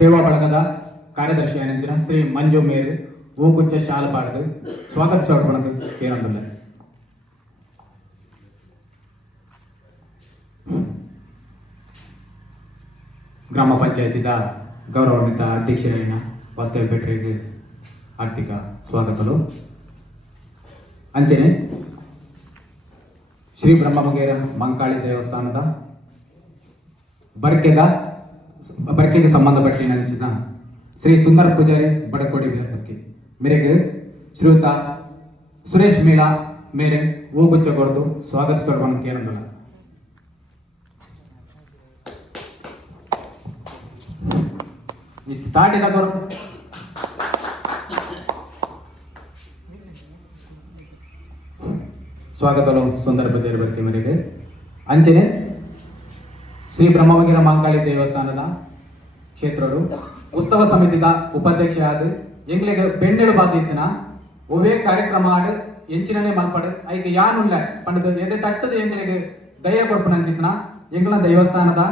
ಸೇವಾ ಬಳಗದ ಕಾರ್ಯದರ್ಶಿಯಾಗಿನ ಶ್ರೀ ಮಂಜು ಮೇರು ಹೂಗುಚ್ಚ ಶಾಲ ಪಾಡದು ಸ್ವಾಗತ ಸಮರ್ಪಣದು ಏನಂತಲ್ಲ ಗ್ರಾಮ ಪಂಚಾಯತಿದ ಗೌರವಾನ್ವಿತ ಅಧ್ಯಕ್ಷರಾಗಿನ ವಾಸ್ತವ ಭೇಟರಿಗೆ ಆರ್ಥಿಕ ಸ್ವಾಗತಲು ಅಂಚನೆ ಶ್ರೀ ಬ್ರಹ್ಮಮಗೇರ ಮಂಕಾಳಿ ದೇವಸ್ಥಾನದ ಬರ್ಕೆಗೆ ಸಂಬಂಧಪಟ್ಟಿನ ಶ್ರೀ ಸುಂದರ ಪೂಜಾರಿ ಬಡಕೋಡಿ ಬಗ್ಗೆ ಮೇರೆಗೆ ಶ್ರೀಯುತ ಸುರೇಶ್ ಮೀಳಾ ಮೇರೆ ಹೂಗುಚ್ಚ ಕೊರದು ಸ್ವಾಗತಿಸೋಣ ಕೇಳಂಗಿಲ್ಲ ತಾಟಿದ ಕೊರು ಸ್ವಾಗತಲು ಸುಂದರ ಪೂಜಾರಿ ಬಗ್ಗೆ ಮೇರೆಗೆ ಅಂಚನೆ ಶ್ರೀ ಬ್ರಹ್ಮಮಗೇರ ಮಂಕಾಳಿ ದೇವಸ್ಥಾನದ ಕ್ಷೇತ್ರರು ಉತ್ಸವ ಸಮಿತಿದ ಉಪಾಧ್ಯಕ್ಷ ಆದ ಎಂಗ್ಲಿಗೆ ಬೆಣ್ಣೆಲು ಬಾದಿತ್ತಿನ ಒವೇ ಕಾರ್ಯಕ್ರಮ ಆಡು ಎಂಚಿನೇ ಮಲ್ಪಡು ಐಗೆ ಯಾನುಲ್ಲ ಪಂಡದು ಎದೆ ತಟ್ಟದ ಎಂಗ್ಲಿಗೆ ಧೈರ್ಯ ಕೊಡ್ಪು ನಂಚಿತ್ನ ಎಂಗ್ಲ ದೇವಸ್ಥಾನದ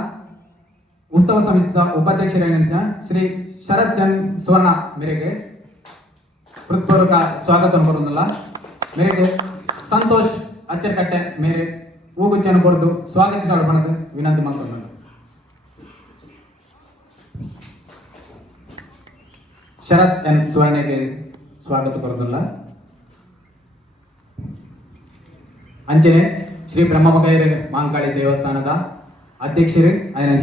ಉತ್ಸವ ಸಮಿತಿದ ಉಪಾಧ್ಯಕ್ಷರೇನಂತ ಶ್ರೀ ಶರತ್ ಎನ್ ಸುವರ್ಣ ಮೇರೆಗೆ ಹೃತ್ಪೂರ್ವಕ ಸ್ವಾಗತ ಬರುವುದಿಲ್ಲ ಮೇರೆಗೆ ಸಂತೋಷ್ ಅಚ್ಚರ್ಕಟ್ಟೆ ಮೇರೆ ಹೂಗುಚ್ಚನ್ನು ಕೊಡ್ದು ಸ್ವಾಗತಿಸಲು ಬಣದು ವಿನಂತಿ ಮಾಡ್ತಾರೆ ಶರತ್ ಎನ್ ಸುವರ್ಣಗೆ ಸ್ವಾಗತ ಕೊಡುವುದಿಲ್ಲ ಅಂಚನೆ ಶ್ರೀ ಬ್ರಹ್ಮಮಗೇರ ಮಂಕಾಳಿ ದೇವಸ್ಥಾನದ ಅಧ್ಯಕ್ಷರು ಆಯ್ನ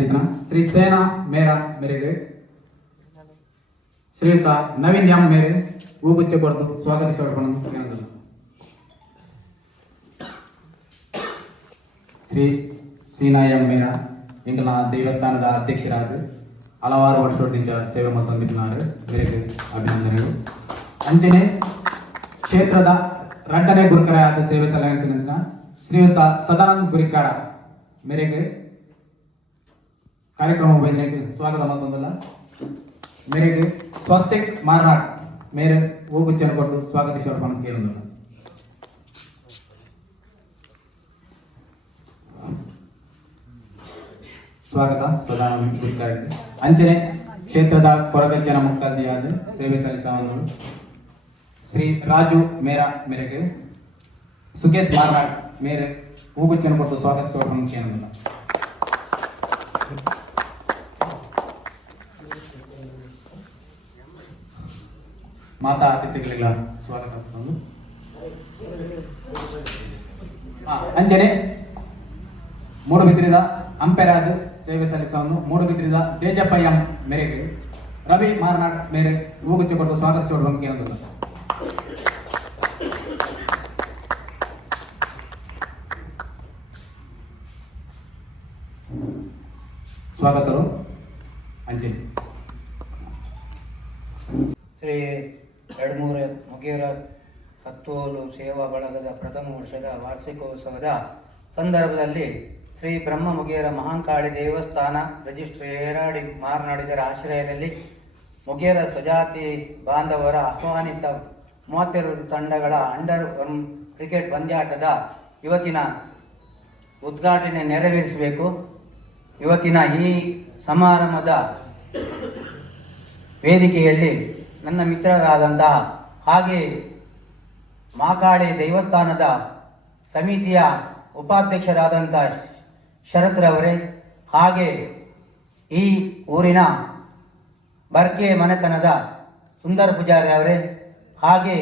ಶ್ರೀ ಸೇನಾ ಮೇರಾ ಮೇರೆಗೆ ಶ್ರೀಯುತ ನವೀನ್ ಎಂ ಮೇರೆ ಹೂಗುಚ್ಚ ಕೊಡ್ದು ಸ್ವಾಗತಿಸಲು ಶ್ರೀ ಸೀನಾ ಎಂ ಮೇರಾ ಇಂಕಲ ದೇವಸ್ಥಾನದ ಅಧ್ಯಕ್ಷರಾದ ಹಲವಾರು ವರ್ಷದಿಂದ ಸೇವೆ ಮಾಡ್ತಂದಿದ್ದಾರೆ ಮೇರೆಗೆ ಅಭಿನಂದನೆಗಳು ಅಂಚನೆ ಕ್ಷೇತ್ರದ ಎರಡನೇ ಗುರುಕರಾದ ಸೇವೆ ಸಲ್ಲಿಸಿದ ಶ್ರೀಯುತ ಸದಾನಂದ ಗುರಿಕಾರ ಮೇರೆಗೆ ಕಾರ್ಯಕ್ರಮ ವೇದಿಕೆಗೆ ಸ್ವಾಗತ ಮಾಡ್ತಂದಿಲ್ಲ ಮೇರೆಗೆ ಸ್ವಸ್ತಿಕ್ ಮಾರ್ನಾಡ್ ಮೇರೆ ಹೂಗುಚ್ಚನ್ನು ಕೊಟ್ಟು ಸ್ವಾಗತಿಸೋಣ ಕೇಳೋದಿಲ್ಲ ಸ್ವಾಗತ ಸದಾನಂದ ಗುರಿಕಾರಕ್ಕೆ ಅಂಚನೆ ಕ್ಷೇತ್ರದ ಕೊರಗಜ್ಜನ ಮುಖಾದಿಯಾದ ಸೇವೆ ಸಲ್ಲಿಸುವವರು ಶ್ರೀ ರಾಜು ಮೇರಾ ಮೇರೆಗೆ ಸುಕೇಶ್ ಮಾರ್ನಾಡ್ ಮೇರೆ ಹೂಗುಚ್ಚನ್ನು ಕೊಟ್ಟು ಸ್ವಾಗತಿಸೋಣ ಕೇಳೋದಿಲ್ಲ ಮಾತಾ ಅತಿಥಿಗಳಿಲ್ಲ ಸ್ವಾಗತ ಅಂಚನೆ ಮೂಡುಬಿದ್ರಿದ ಅಂಪೆರಾದ ಸೇವೆ ಸಲ್ಲಿಸುವನು ಮೂಡುಬಿದ್ರಿದ ತೇಜಪ್ಪ ಎಂ ಮೇರೆಗೆ ರವಿ ಮಾರ್ನಾಡ್ ಮೇರೆ ಹೂಗುಚ್ಚ ಕೊಟ್ಟು ಸ್ವಾಗತಿಸೋಣ ಕೇಳೋದಿಲ್ಲ ಸ್ವಾಗತರು ಅಂಚನೆ ಶ್ರೀ ಎರಡ್ಮೂರ ಮುಗೇರ ಕತ್ತೋಲು ಸೇವಾ ಬಳಗದ ಪ್ರಥಮ ವರ್ಷದ ವಾರ್ಷಿಕೋತ್ಸವದ ಸಂದರ್ಭದಲ್ಲಿ ಶ್ರೀ ಬ್ರಹ್ಮಮಗೇರ ಮಹಾಂಕಾಳಿ ದೇವಸ್ಥಾನ ರಿಜಿಸ್ಟ್ರಿ ಏರಾಡಿ ಮಾತನಾಡಿದರ ಆಶ್ರಯದಲ್ಲಿ ಮುಗೇರ ಸ್ವಜಾತಿ ಬಾಂಧವರ ಆಹ್ವಾನಿತ 32 ತಂಡಗಳ ಅಂಡರ್ 1 ಕ್ರಿಕೆಟ್ ಪಂದ್ಯಾಟದ ಇವತ್ತಿನ ಉದ್ಘಾಟನೆ ನೆರವೇರಿಸಬೇಕು. ಇವತ್ತಿನ ಈ ಸಮಾರಂಭದ ವೇದಿಕೆಯಲ್ಲಿ ನನ್ನ ಮಿತ್ರರಾದಂತಹ ಹಾಗೆ ಮಾಕಾಳಿ ದೇವಸ್ಥಾನದ ಸಮಿತಿಯ ಉಪಾಧ್ಯಕ್ಷರಾದಂಥ ಶರತ್ರವರೇ, ಹಾಗೆ ಈ ಊರಿನ ಬರ್ಕೆ ಮನೆತನದ ಸುಂದರ ಪೂಜಾರಿ ಅವರೇ, ಹಾಗೆ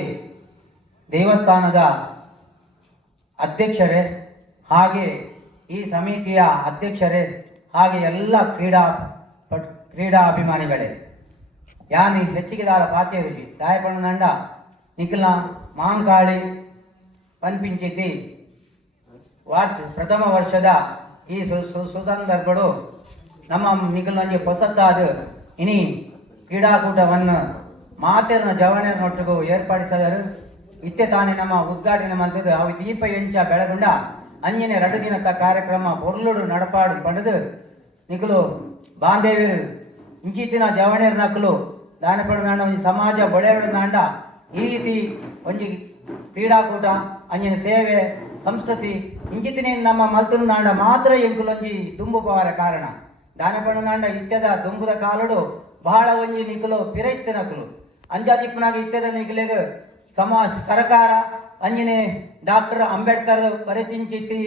ದೇವಸ್ಥಾನದ ಅಧ್ಯಕ್ಷರೇ, ಹಾಗೆ ಈ ಸಮಿತಿಯ ಅಧ್ಯಕ್ಷರೇ, ಹಾಗೆ ಎಲ್ಲ ಕ್ರೀಡಾ ಅಭಿಮಾನಿಗಳೇ, ಯಾನಿ ಹೆಚ್ಚಿಗೆ ದಾರ ಪಾತ್ಯ ರುಚಿ ದಾಯಪಣ್ಣ ದಂಡ ನಿಖಿಲ ಮಾಂಕಾಳಿ ಪ್ರಥಮ ವರ್ಷದ ಈ ಸುಸಂದರ್ಭಗಳು ನಮ್ಮ ನಿಖಲ್ನೊಂಜಿ ಹೊಸದಾದ ಇನಿ ಕ್ರೀಡಾಕೂಟವನ್ನು ಮಾತೆರ್ನ ಜವಣನೊಟ್ಟಿಗೂ ಏರ್ಪಡಿಸಿದರು. ಇತ್ತೆ ತಾನೇ ನಮ್ಮ ಉದ್ಘಾಟನೆ ಮಂತದ್ದು ಅವು ದೀಪ ಎಂಚ ಬೆಳಗುಂಡ ಅಂಜನೆ 2 ದಿನದ ಕಾರ್ಯಕ್ರಮ ಬೊರ್ಲುಡು ನಡಪಾಡು ಪಡೆದು ನಿಖಲು ಬಾಂಧವ್ಯರು ಇಂಚಿತ್ತಿನ ಜವಣೇರ್ ನಕಲು ದಾನ ಪಡೆದ ಒಂಜಿ ಸಮಾಜ ಬೊಳೆಯಡು ನಾಂಡ ಈ ರೀತಿ ಒಂಜಿ ಕ್ರೀಡಾಕೂಟ ಅಂಜಿನ ಸೇವೆ ಸಂಸ್ಕೃತಿ ಇಂಚಿತ್ತಿನ ನಮ್ಮ ಮಲ್ತುನು ನಾಂಡ ಮಾತ್ರ ಎಂಕುಲೊಂಜಿ ದುಂಬು ಪವರ ಕಾರಣ ದಾನ ಪಡೆದ ನಾಂಡ ಇತ್ಯದ ದುಂಬುದ ಕಾಲಡು ಬಹಳ ಒಂಜಿ ನಿಖಲು ಪಿರೈತ್ಯ ನಕಲು ಅಂಜಾದಿಪ್ಪನಾಗ ಇತ್ಯದ ನಿಖಲೆಗ್ ಸರ್ಕಾರ ಅಂಜನೆ ಡಾಕ್ಟರ್ ಅಂಬೇಡ್ಕರ್ ಬರೆತಿಂಚಿತ್ತಿ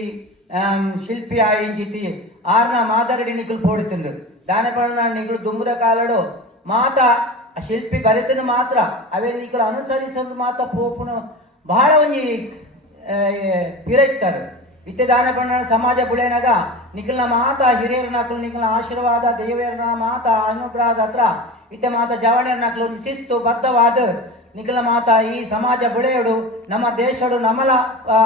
ಶಿಲ್ಪಿ ಆಯಿಂಚಿತ್ತಿ ಆರ್ನ ಮಾದರಡಿ ನಿಖಲು ಪೋಡುತ್ತುಂಡು ದಾನ ಪಡೆದ ನಿಖಲು ದುಂಬುದ ಕಾಲಡು ಮಾತ ಶಿಲ್ಪಿ ಬರೆತನು ಮಾತ್ರ ಅವೇ ನಿಖಲು ಅನುಸರಿಸಲು ಮಾತ್ರ ಪೋಪುನು ಬಹಳ ಒಂಜಿ ಪಿರೈತ್ತಾರೆ ಇತ್ತೆ ದಾನ ಪಂಡ ಸಮಾಜ ಬುಳೆನಾಗ ನಿಖಲ್ನ ಮಾತ ಹಿರಿಯರ ನಕಲು ನಿಖಲ್ನ ಆಶೀರ್ವಾದ ದೇವರ ಮಾತ ಅನುಗ್ರಹದ ಹತ್ರ ಇತ್ತೆ ಮಾತ ಜವಣೆಯ ನಕಲು ಶಿಸ್ತು ಬದ್ಧವಾದ ನಿಖಲ ಮಾತ ಈ ಸಮಾಜ ಬುಳೆಯಡು ನಮ್ಮ ದೇಶಡು ನಮಲ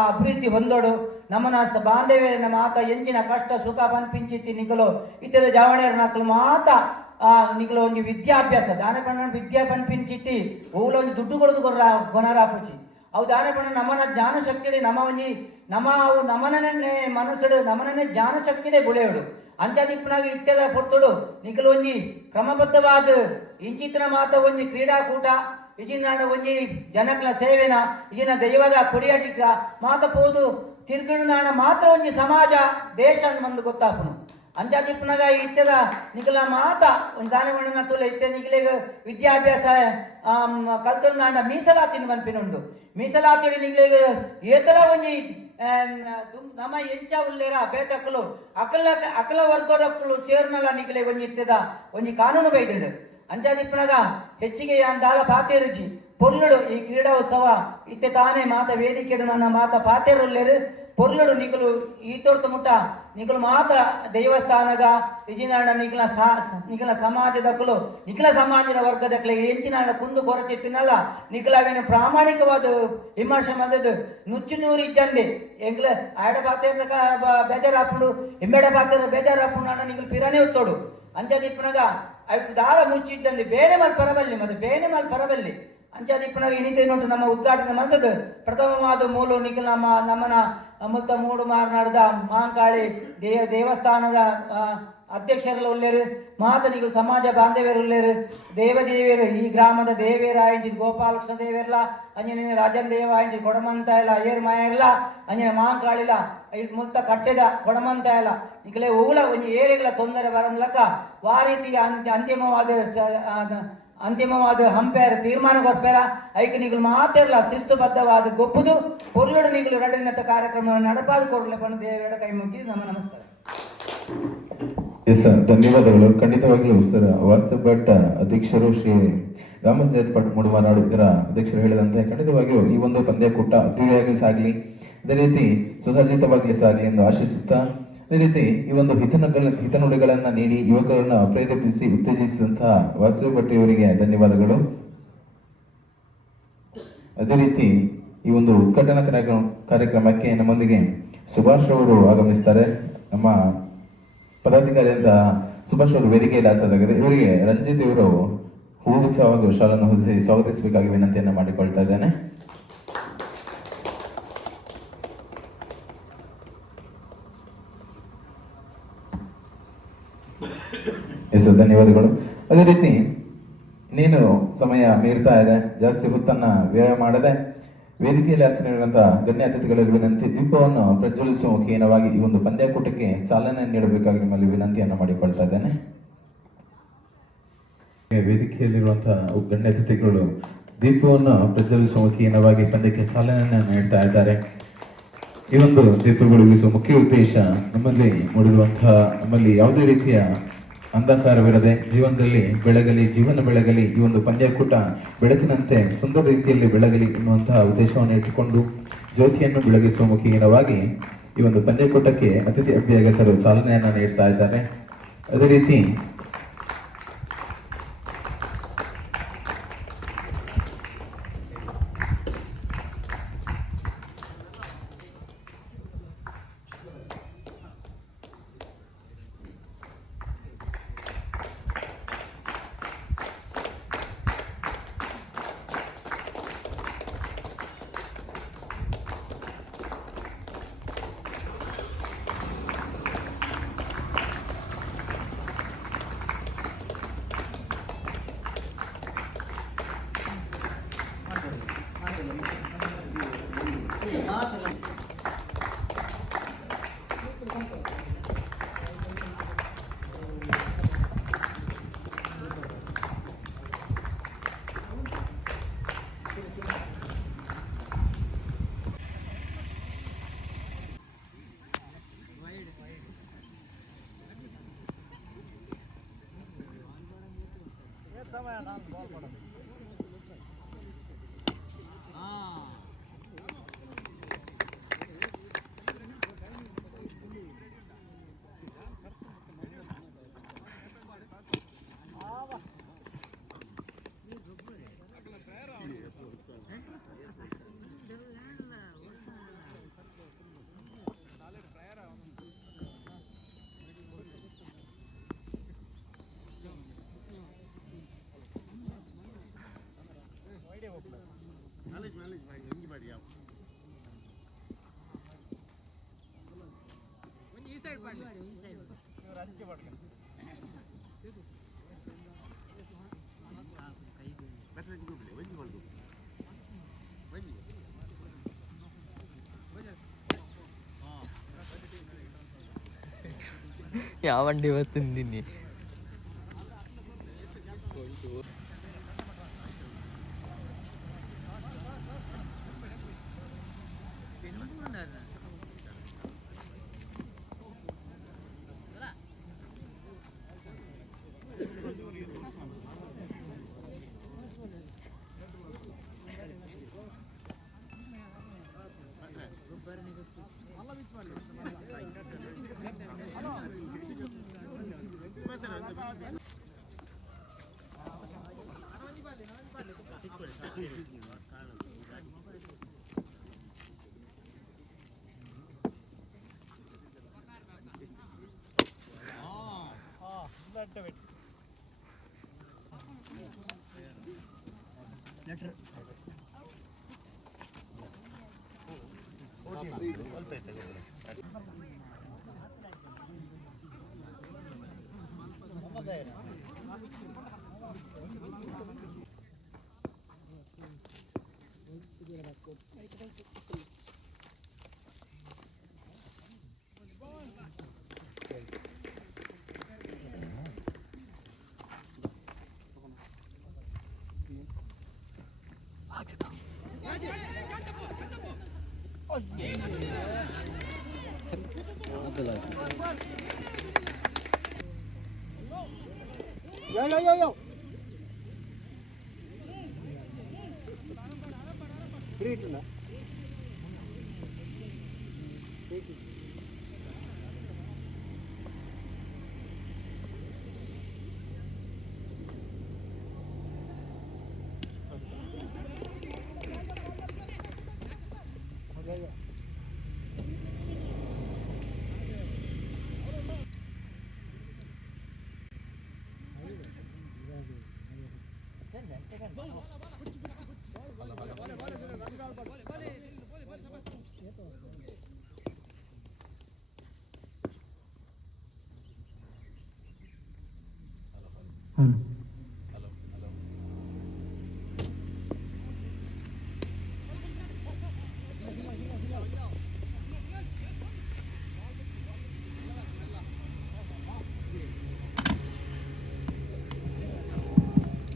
ಅಭಿವೃದ್ಧಿ ಹೊಂದೋಡು ನಮ್ಮನ ಬಾಂಧವ್ಯ ಮಾತ ಎಂಚಿನ ಕಷ್ಟ ಸುಖ ಪನ್ಪಿಂಚಿತ್ತಿ ನಿಖಲು ಇತ್ತೆದ ಜವಣೆಯ ನಕಲು ಮಾತ ನಿಖಲು ಒಂಜಿ ವಿದ್ಯಾಭ್ಯಾಸ ದಾನ ಪಂಡ ವಿದ್ಯಾ ಪನ್ಪಿಂಚಿತ್ತಿ ಊಲ ಒಂಜಿ ದುಡ್ಡು ಕೊಡದು ಕೊನರಾಪುಚಿ ಅವು ದಾನ ಪಂಡ ನಮ್ಮನ ಜ್ಞಾನ ಶಕ್ತಿಡೆ ನಮ್ಮ ಒಂಜಿ ನಮ್ಮ ಅವು ನಮನನ್ನೇ ಮನಸ್ಸುಡು ನಮನನ್ನೇ ಜ್ಞಾನ ಶಕ್ತಿಡೆ ಬುಳೆಯೋಡು ಅಂಚದಿಪ್ಪನಾಗ ಇತ್ಯದ ಪೊರ್ತುಡು ನಿಖಲು ಒಂಜಿ ಕ್ರಮಬದ್ಧವಾದ ಇಂಚಿತ್ತಿನ ಮಾತ ಒಂಜಿ ಕ್ರೀಡಾಕೂಟ ಇಜಿನ ಒಂಜಿ ಜನಕ್ಲ ಸೇವೆನ ಇಜಿನ ದೈವದ ಕೊಡಿಯಾಟಿಕ ಮಾತ ಪೋದು ತಿರ್ಗಡು ನಾಣ ಮಾತ್ರ ಒಂಜಿ ಸಮಾಜ ದೇಶ ಮಂದು ಗೊತ್ತಾಪುನು ಅಂಜಾದಿಪ್ಪನಾಗ ಇತ್ಯದ ನಿಖಲ ಮಾತ ಒಂದು ದಾನ ನಟುಲ ಇತ್ಯ ನಿಖಲೆಗ ವಿದ್ಯಾಭ್ಯಾಸ ಕಲ್ತದ ನಾಂಡ ಮೀಸಲಾತಿನ ಬಂಪಿನುಂಡು ಮೀಸಲಾತಿ ನಿಖಲೆಗ ಏತರ ಒಂಜಿ ನಮ್ಮ ಎಂಚ ಉಲ್ಲೇರ ಬೇತಕ್ಕಲು ಅಕಲ ವರ್ಗದಕ್ಕಲು ಸೇರ್ನಲ್ಲ ನಿಖಲೆಗ ಒಂಜಿ ಇತ್ಯದ ಒಂಜಿ ಕಾನೂನು ಬೈದುಂಡು ಅಂಜಾದಿಪ್ಪನಾಗ ಹೆಚ್ಚಿಗೆ ದಾಳ ಪಾತೇರುಜಿ ಪೊರ್ಲುಡು ಈ ಕ್ರೀಡೋತ್ಸವ ಇತ್ತೆ ತಾನೇ ಮಾತ ವೇದಿಕೆಡು ನನ್ನ ಮಾತ ಪಾತೇರುಲ್ಲೇರು ಪೊರ್ಲುಡು ನಿಖಲು ಈ ತೋರ್ತ ಮುಟ್ಟ ನಿಖಲು ಮಾತ ದೇವಸ್ಥಾನಗ ಇಜಿನಾಡ ನಿಖಲ ಸಮಾಜದಕ್ಕಲು ನಿಖಲ ಸಮಾಜದ ವರ್ಗದಕ್ಕಲೆ ಎಂಚಿನಾಡ ಕುಂದು ಕೊರಚಿತ್ತಿನಲ್ಲ ನಿಖಲವೇನು ಪ್ರಾಮಾಣಿಕವಾದ ವಿಮರ್ಶೆ ಮಂದದ್ದು ನುಚ್ಚು ಇಜ್ಜಂದೆ ಎಂಗ್ಲ ಆಡ ಪಾತ್ರ ಬೇಜಾರಾಪುಂಡು ಎಂಬೆಡ ಪಾತ್ರ ಬೇಜಾರಾಪುಂಡು ನಾಡ ನಿಖಲು ಪಿರಾನೆ ಹೊತ್ತೋಡು ಅಂಜಾದಿಪ್ಪನಾಗ ದಾಳ ಮುಚ್ಚಿದ್ದಂದೆ ಬೇರೆ ಮಲ್ ಪರಬಲ್ಲಿ ಮತ್ತೆ ಬೇರೆ ಮಲ್ ಪರಬಲ್ಲಿ ಅಂಚಾದಿಪ್ಪನಾಗ ಇನ್ನಿತೆ ನೋಟು ನಮ್ಮ ಉದ್ಘಾಟನೆ ಮಂದದ್ದು ಪ್ರಥಮವಾದ ಮೂಲು ನಿಖಿಲ್ ನಮ್ಮನ ಮುಲ್ತ ಮೂಡು ಮಾರನಾಡದ ಮಹಾಂಕಾಳಿ ದೇವಸ್ಥಾನದ ಅಧ್ಯಕ್ಷರೆಲ್ಲ ಉಳ್ಳೇರು ಮಾತನಿಗಳು ಸಮಾಜ ಬಾಂಧವ್ಯರು ಉಳ್ಳೇರು ದೇವದೇವಿಯರು ಈ ಗ್ರಾಮದ ದೇವಿಯರ ಆಯ್ತು ಗೋಪಾಲಕೃಷ್ಣ ದೇವಿಯರ್ಲ ಅಂಜನೇಯ ರಾಜನ್ ದೇವ ಆಯ್ತು ಕೊಡಮಂತ ಇಲ್ಲ ಏರ್ ಮಾಯ ಇಲ್ಲ ಅಂಜನೆ ಮಹಾಂಕಾಳಿಲ್ಲ ಇದು ಮುಲ್ತ ಕಟ್ಟೆದ ಕೊಡಮಂತ ಇಲ್ಲ ನಿಖಲೆ ಊಲ ಒಂಜಿ ಏರಿಗಳ ತೊಂದರೆ ಬರನ್ಲಕ್ಕ ಆ ರೀತಿಯ ಅಂತಿಮವಾದ ಹಂಪೇರ್ ತೀರ್ಮಾನ ಕೊರ್ಪೇರ ಐಕ ನಿಗಳು ಮಾತೆಲ್ಲ ಶಿಸ್ತುಬದ್ಧವಾದ ಗೊಪ್ಪುದು ಪೊರ್ಲುಡು ನಿಗಳು ರಡಲಿನತ್ತ ಕಾರ್ಯಕ್ರಮ ನಡಪಾದು ಕೊರಲೆ ಪಣ ದೇವರ ಕೈ ಮುಗಿ ನಮ್ಮ ನಮಸ್ಕಾರ. ಎಸ್ ಸರ್, ಧನ್ಯವಾದಗಳು. ಖಂಡಿತವಾಗ್ಲೂ ಸರ್ ವಾಸ್ತವ್ ಭಟ್ ಅಧ್ಯಕ್ಷರು ಶ್ರೀ ರಾಮಚಂದ್ರ ಭಟ್ ಮುಡುವನಾಡು ಇದರ ಅಧ್ಯಕ್ಷರು ಹೇಳಿದಂತೆ ಖಂಡಿತವಾಗಿಯೂ ಈ ಒಂದು ಪಂದ್ಯಕೂಟ ಅದ್ದೂರಿಯಾಗಿ ಸಾಗಲಿ, ಅದೇ ರೀತಿ ಸುಸಜ್ಜಿತವಾಗಿ ಸಾಗಲಿ ಎಂದು ಆಶಿಸುತ್ತಾ, ಅದೇ ರೀತಿ ಈ ಒಂದು ಹಿತನುಡಿಗಳನ್ನ ನೀಡಿ ಯುವಕರನ್ನ ಪ್ರೇರೇಪಿಸಿ ಉತ್ತೇಜಿಸಿದಂತಹ ವಾಸುದೇವ್ ಭಟ್ ಇವರಿಗೆ ಧನ್ಯವಾದಗಳು. ಅದೇ ರೀತಿ ಈ ಒಂದು ಉದ್ಘಾಟನಾ ಕಾರ್ಯಕ್ರಮಕ್ಕೆ ನಮ್ಮೊಂದಿಗೆ ಸುಭಾಷ್ ಅವರು ಆಗಮಿಸ್ತಾರೆ. ನಮ್ಮ ಪದಾಧಿಕಾರಿ ಅಂತ ಸುಭಾಷ್ ಅವರು ವೇದಿಕೆಯಲ್ಲಿ ಹಾಜರಾಗಿದ್ದಾರೆ. ಇವರಿಗೆ ರಂಜಿತ್ ಇವರು ಹೂಗುಚ್ಛವಾಗಿ ಶಾಲನ್ನು ಹೊದಿಸಿ ಸ್ವಾಗತಿಸಬೇಕಾಗಿ ವಿನಂತಿಯನ್ನು ಮಾಡಿಕೊಳ್ತಾ ಇದ್ದೇನೆ. ಎಸ್, ಧನ್ಯವಾದಗಳು. ಅದೇ ರೀತಿ ನೀನು ಸಮಯ ಮೀರ್ತಾ ಇದೆ, ಜಾಸ್ತಿ ಹೊತ್ತನ್ನ ವ್ಯಯ ಮಾಡದೆ ವೇದಿಕೆಯಲ್ಲಿ ಹಾಸನಿರುವಂತಹ ಗಣ್ಯ ಅತಿಥಿಗಳಲ್ಲಿ ವಿನಂತಿ, ದೀಪವನ್ನು ಪ್ರಜ್ವಲಿಸುವ ಮುಖೇನವಾಗಿ ಈ ಒಂದು ಪಂದ್ಯಕೂಟಕ್ಕೆ ಚಾಲನೆ ನೀಡಬೇಕಾಗಿ ನಿಮ್ಮಲ್ಲಿ ವಿನಂತಿಯನ್ನು ಮಾಡಿಕೊಳ್ತಾ ಇದ್ದೇನೆ. ವೇದಿಕೆಯಲ್ಲಿರುವಂತಹ ಗಣ್ಯ ಅತಿಥಿಗಳು ದೀಪವನ್ನು ಪ್ರಜ್ವಲಿಸುವ ಮುಖೇನವಾಗಿ ಪಂದ್ಯಕ್ಕೆ ಚಾಲನೆಯನ್ನು ನೀಡ್ತಾ ಇದ್ದಾರೆ. ಈ ಒಂದು ದೀಪ ಬೆಳಗಿಸುವ ಮುಖ್ಯ ಉದ್ದೇಶ ನಮ್ಮಲ್ಲಿ ಮೂಡಿರುವಂತಹ, ನಮ್ಮಲ್ಲಿ ಯಾವುದೇ ರೀತಿಯ ಅಂಧಕಾರವಿರದೆ ಜೀವನದಲ್ಲಿ ಬೆಳಗಲಿ, ಜೀವನ ಬೆಳಗಲಿ, ಈ ಒಂದು ಪಂದ್ಯಕೂಟ ಬೆಳಕಿನಂತೆ ಸುಂದರ ರೀತಿಯಲ್ಲಿ ಬೆಳಗಲಿ ಎನ್ನುವಂತಹ ಉದ್ದೇಶವನ್ನು ಇಟ್ಟುಕೊಂಡು ಜ್ಯೋತಿಯನ್ನು ಬೆಳಗಿಸುವ ಮುಖೇನವಾಗಿ ಈ ಒಂದು ಪಂದ್ಯಕೂಟಕ್ಕೆ ಅತಿಥಿ ಅಭ್ಯಾಗತರು ಚಾಲನೆಯನ್ನು ನೀಡ್ತಾ ಇದ್ದಾರೆ. ಅದೇ ರೀತಿ ಯಾವಂಡಿ ಇವತ್ತಿಂದಿನಿ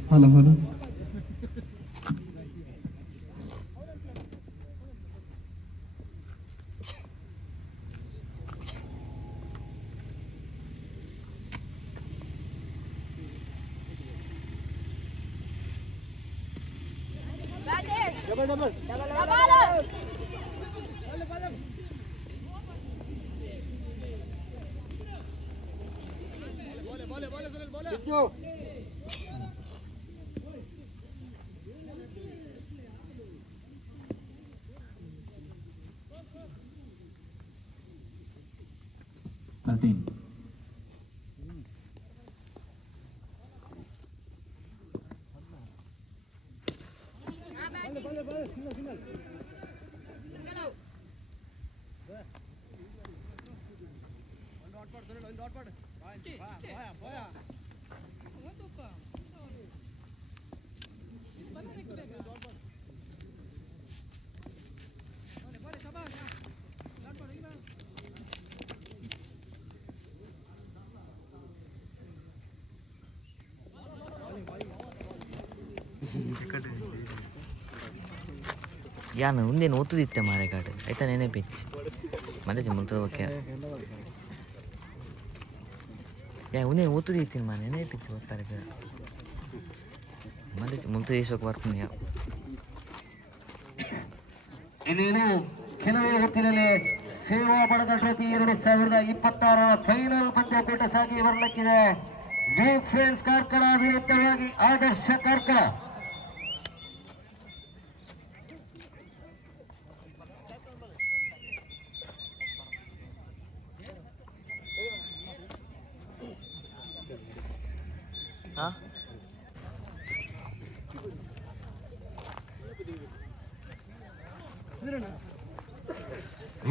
ಹಲೋ ಹಲೋ ಯಾನು ಮುಂದೇನು ಓದ್ತಿದ್ದೆ ಮಾರೆ ಕಾಡು ಆಯ್ತಾ ನೆನೆಪಿಚ್ಚಿ ಮನೆ ಮುಂತದ ಓಕೆ ಯಾ ಮುಂದೇನು ಓದ್ತಿದ್ದೀನಿ ಮಾರೆ ನೆನೆಪಿಚ್ಚಿ ಓದ್ತಾರೆ ಮತ್ತೆ ಮುಗ್ದು ದೇಶಕ್ಕೆ ಬರ್ತೀನಿ ಇನ್ನೇನು ಕೆಲವೇ ಹೊತ್ತಿನಲ್ಲಿ ಸೇವಾ ಪಡೆದ ಟ್ರೋಫಿ 2026 ಫೈನಲ್ ಪಂದ್ಯಾಕೂಟ ಸಾಗಿ ಬರಲಿಕ್ಕಿದೆ. ಫ್ರೆಂಡ್ಸ್ ಕಾರ್ಕಳ ವಿರುದ್ಧವಾಗಿ ಆದರ್ಶ ಕಾರ್ಕಳ.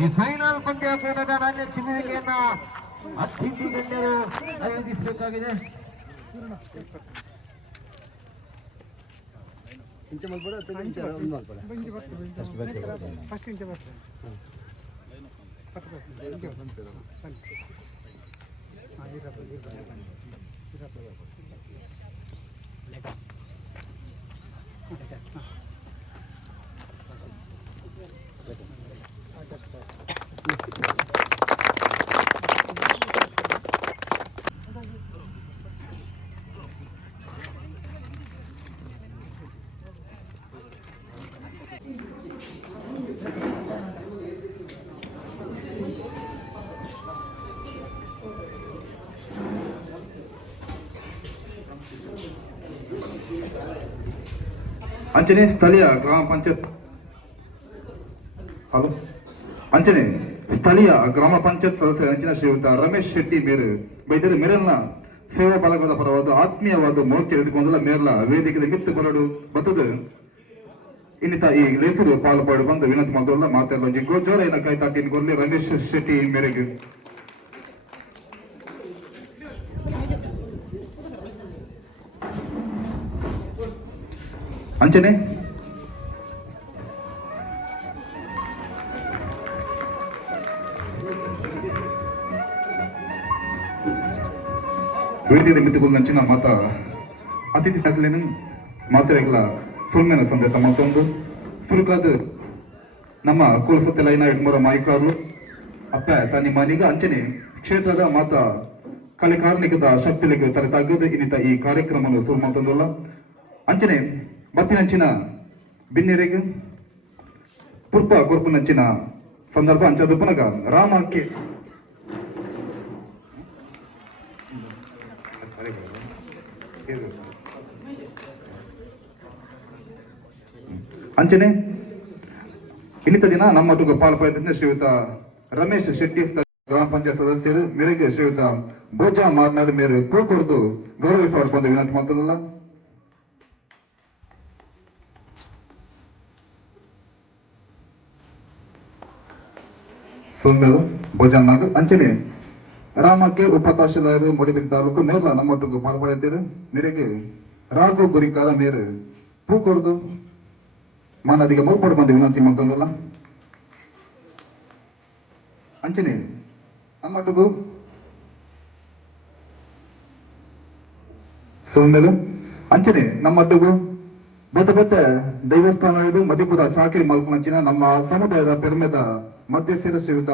ಈ ಫೈನಲ್ ಪಂದ್ಯಾಕೂಟದ ನಾಣ್ಯ ಚಿಮ್ಮುವಿಕೆಯನ್ನ ಅತಿಥಿ ಗಣ್ಯರು ಆಯೋಜಿಸಬೇಕಾಗಿದೆ. ಅಂಚನೆ ಸ್ಥಳೀಯ ಗ್ರಾಮ ಪಂಚಾಯತ್ ಅಂಚನೆ ಸ್ಥಳೀಯ ಗ್ರಾಮ ಪಂಚಾಯತ್ ಸದಸ್ಯ ಅಂಚಿನ ಶ್ರೀಯುತ ರಮೇಶ್ ಶೆಟ್ಟಿ ಮೇರು ಬೈದರೆ ಮೇರಲ್ನ ಸೇವಾ ಬಳಗದ ಪರವಾದ ಆತ್ಮೀಯವಾದ ಮೋಕೆ ಎದುಕೊಂಡಲ್ಲ ಮೇರ್ಲ ವೇದಿಕೆ ಮಿತ್ತು ಬರಡು ಬತ್ತದ ಇನ್ನಿತ ಈ ಲೇಸರು ಪಾಲ್ಪಾಡು ಬಂದು ವಿನಂತಿ ಮಾಡೋಲ್ಲ ಮಾತೆಲ್ಲ ಗೋಜೋರ ಏನ ಕೈ ತಾಟಿನ ಕೊರ್ಲಿ ರಮೇಶ್ ಶೆಟ್ಟಿ ಮೇರೆಗೆ ಅಂಚನೆ ವೇದಿಕೆ ಮಿತ್ತುಗಳು ನಂಚಿನ ಮಾತ ಅತಿಥಿ ತಗಲೇನು ಮಾತೆರೆಗಳ ಸುಳ್ಮೆನ ಸಂದೇತ ಮತ್ತೊಂದು ಸುರುಕಾದ ನಮ್ಮ ಕುಲಸತ್ತೆಲ್ಲ ಐನ 2-3 ಮಾಯಿಕಾರು ಅಪ್ಪ ತನ್ನ ಮನಿಗ ಅಂಚನೆ ಕ್ಷೇತ್ರದ ಮಾತ ಕಲೆ ಕಾರ್ಮಿಕದ ಶಕ್ತಿಲಿಗೆ ತರತಾಗದು ಇನ್ನಿತ ಈ ಕಾರ್ಯಕ್ರಮವನ್ನು ಸುರು ಮತ್ತೊಂದಲ್ಲ ಅಂಚನೆ ಬತ್ತಿನಂಚಿನ ಬಿನ್ನೆರೆಗೆ ಪುರ್ಪ ಕೊರ್ಪುನಂಚಿನ ಸಂದರ್ಭ ಅಂಚದ ಪುನಗ ರಾಮಕ್ಕೆ ಅಂಚನೆ ಇನ್ನಿತ ದಿನ ನಮ್ಮ ಪಾಲ್ಪಾಯ್ದ ಶ್ರೀಯುತ ರಮೇಶ್ ಶೆಟ್ಟಿ ಗ್ರಾಮ ಪಂಚಾಯತ್ ಸದಸ್ಯರು ಮೇರೆಗೆ ಶ್ರೀಯುತ ಬೋಜಾ ಮಾತನಾಡಿ ಮೇರೆ ಪೂಕೊಡ್ದು ಗೌರವಿಸುವ ಬಂದು ವಿನಂತಿ ಮಾಡ್ತದಲ್ಲ ಸೋಮ್ಯರು ಭೋಜನಾಗ ಅಂಚನೆ ರಾಮಕ್ಕೆ ಉಪ ತಹಶೀಲ್ದಾರ್ ಮೂಡಿಬಿಲ್ ತಾಲೂಕು ಮೇರ್ಲ ನಮ್ಮೊಟ್ಟಿಗೆ ಪಾಲ್ಪಡಿದ್ದೀರಿ ಮೇರೆಗೆ ರಾಘು ಗುರಿಕಾರ ಮೇರೆ ಪೂಕೊಡ್ದು ಮಾನದಿಗೆ ಮುಲ್ಪಡು ಬಂದು ವಿನಂತಿ ಮಾಡ್ತದಲ್ಲ ಅಂಚನೆ ನಮ್ಮೊಟ್ಟಿಗೂ ಸೋಮ್ಯರು ಅಂಚನೆ ನಮ್ಮೊಟ್ಟಿಗೂ ಬತ್ತ ದೈವಸ್ಥಾನ ಮಧ್ಯಪುರ ಚಾಕರಿ ಮಲ್ಪಂಚಿನ ನಮ್ಮ ಸಮುದಾಯದ ಪೆರ್ಮೆದ ಮಧ್ಯಸ್ಥರ ಶ್ರೀಯುತ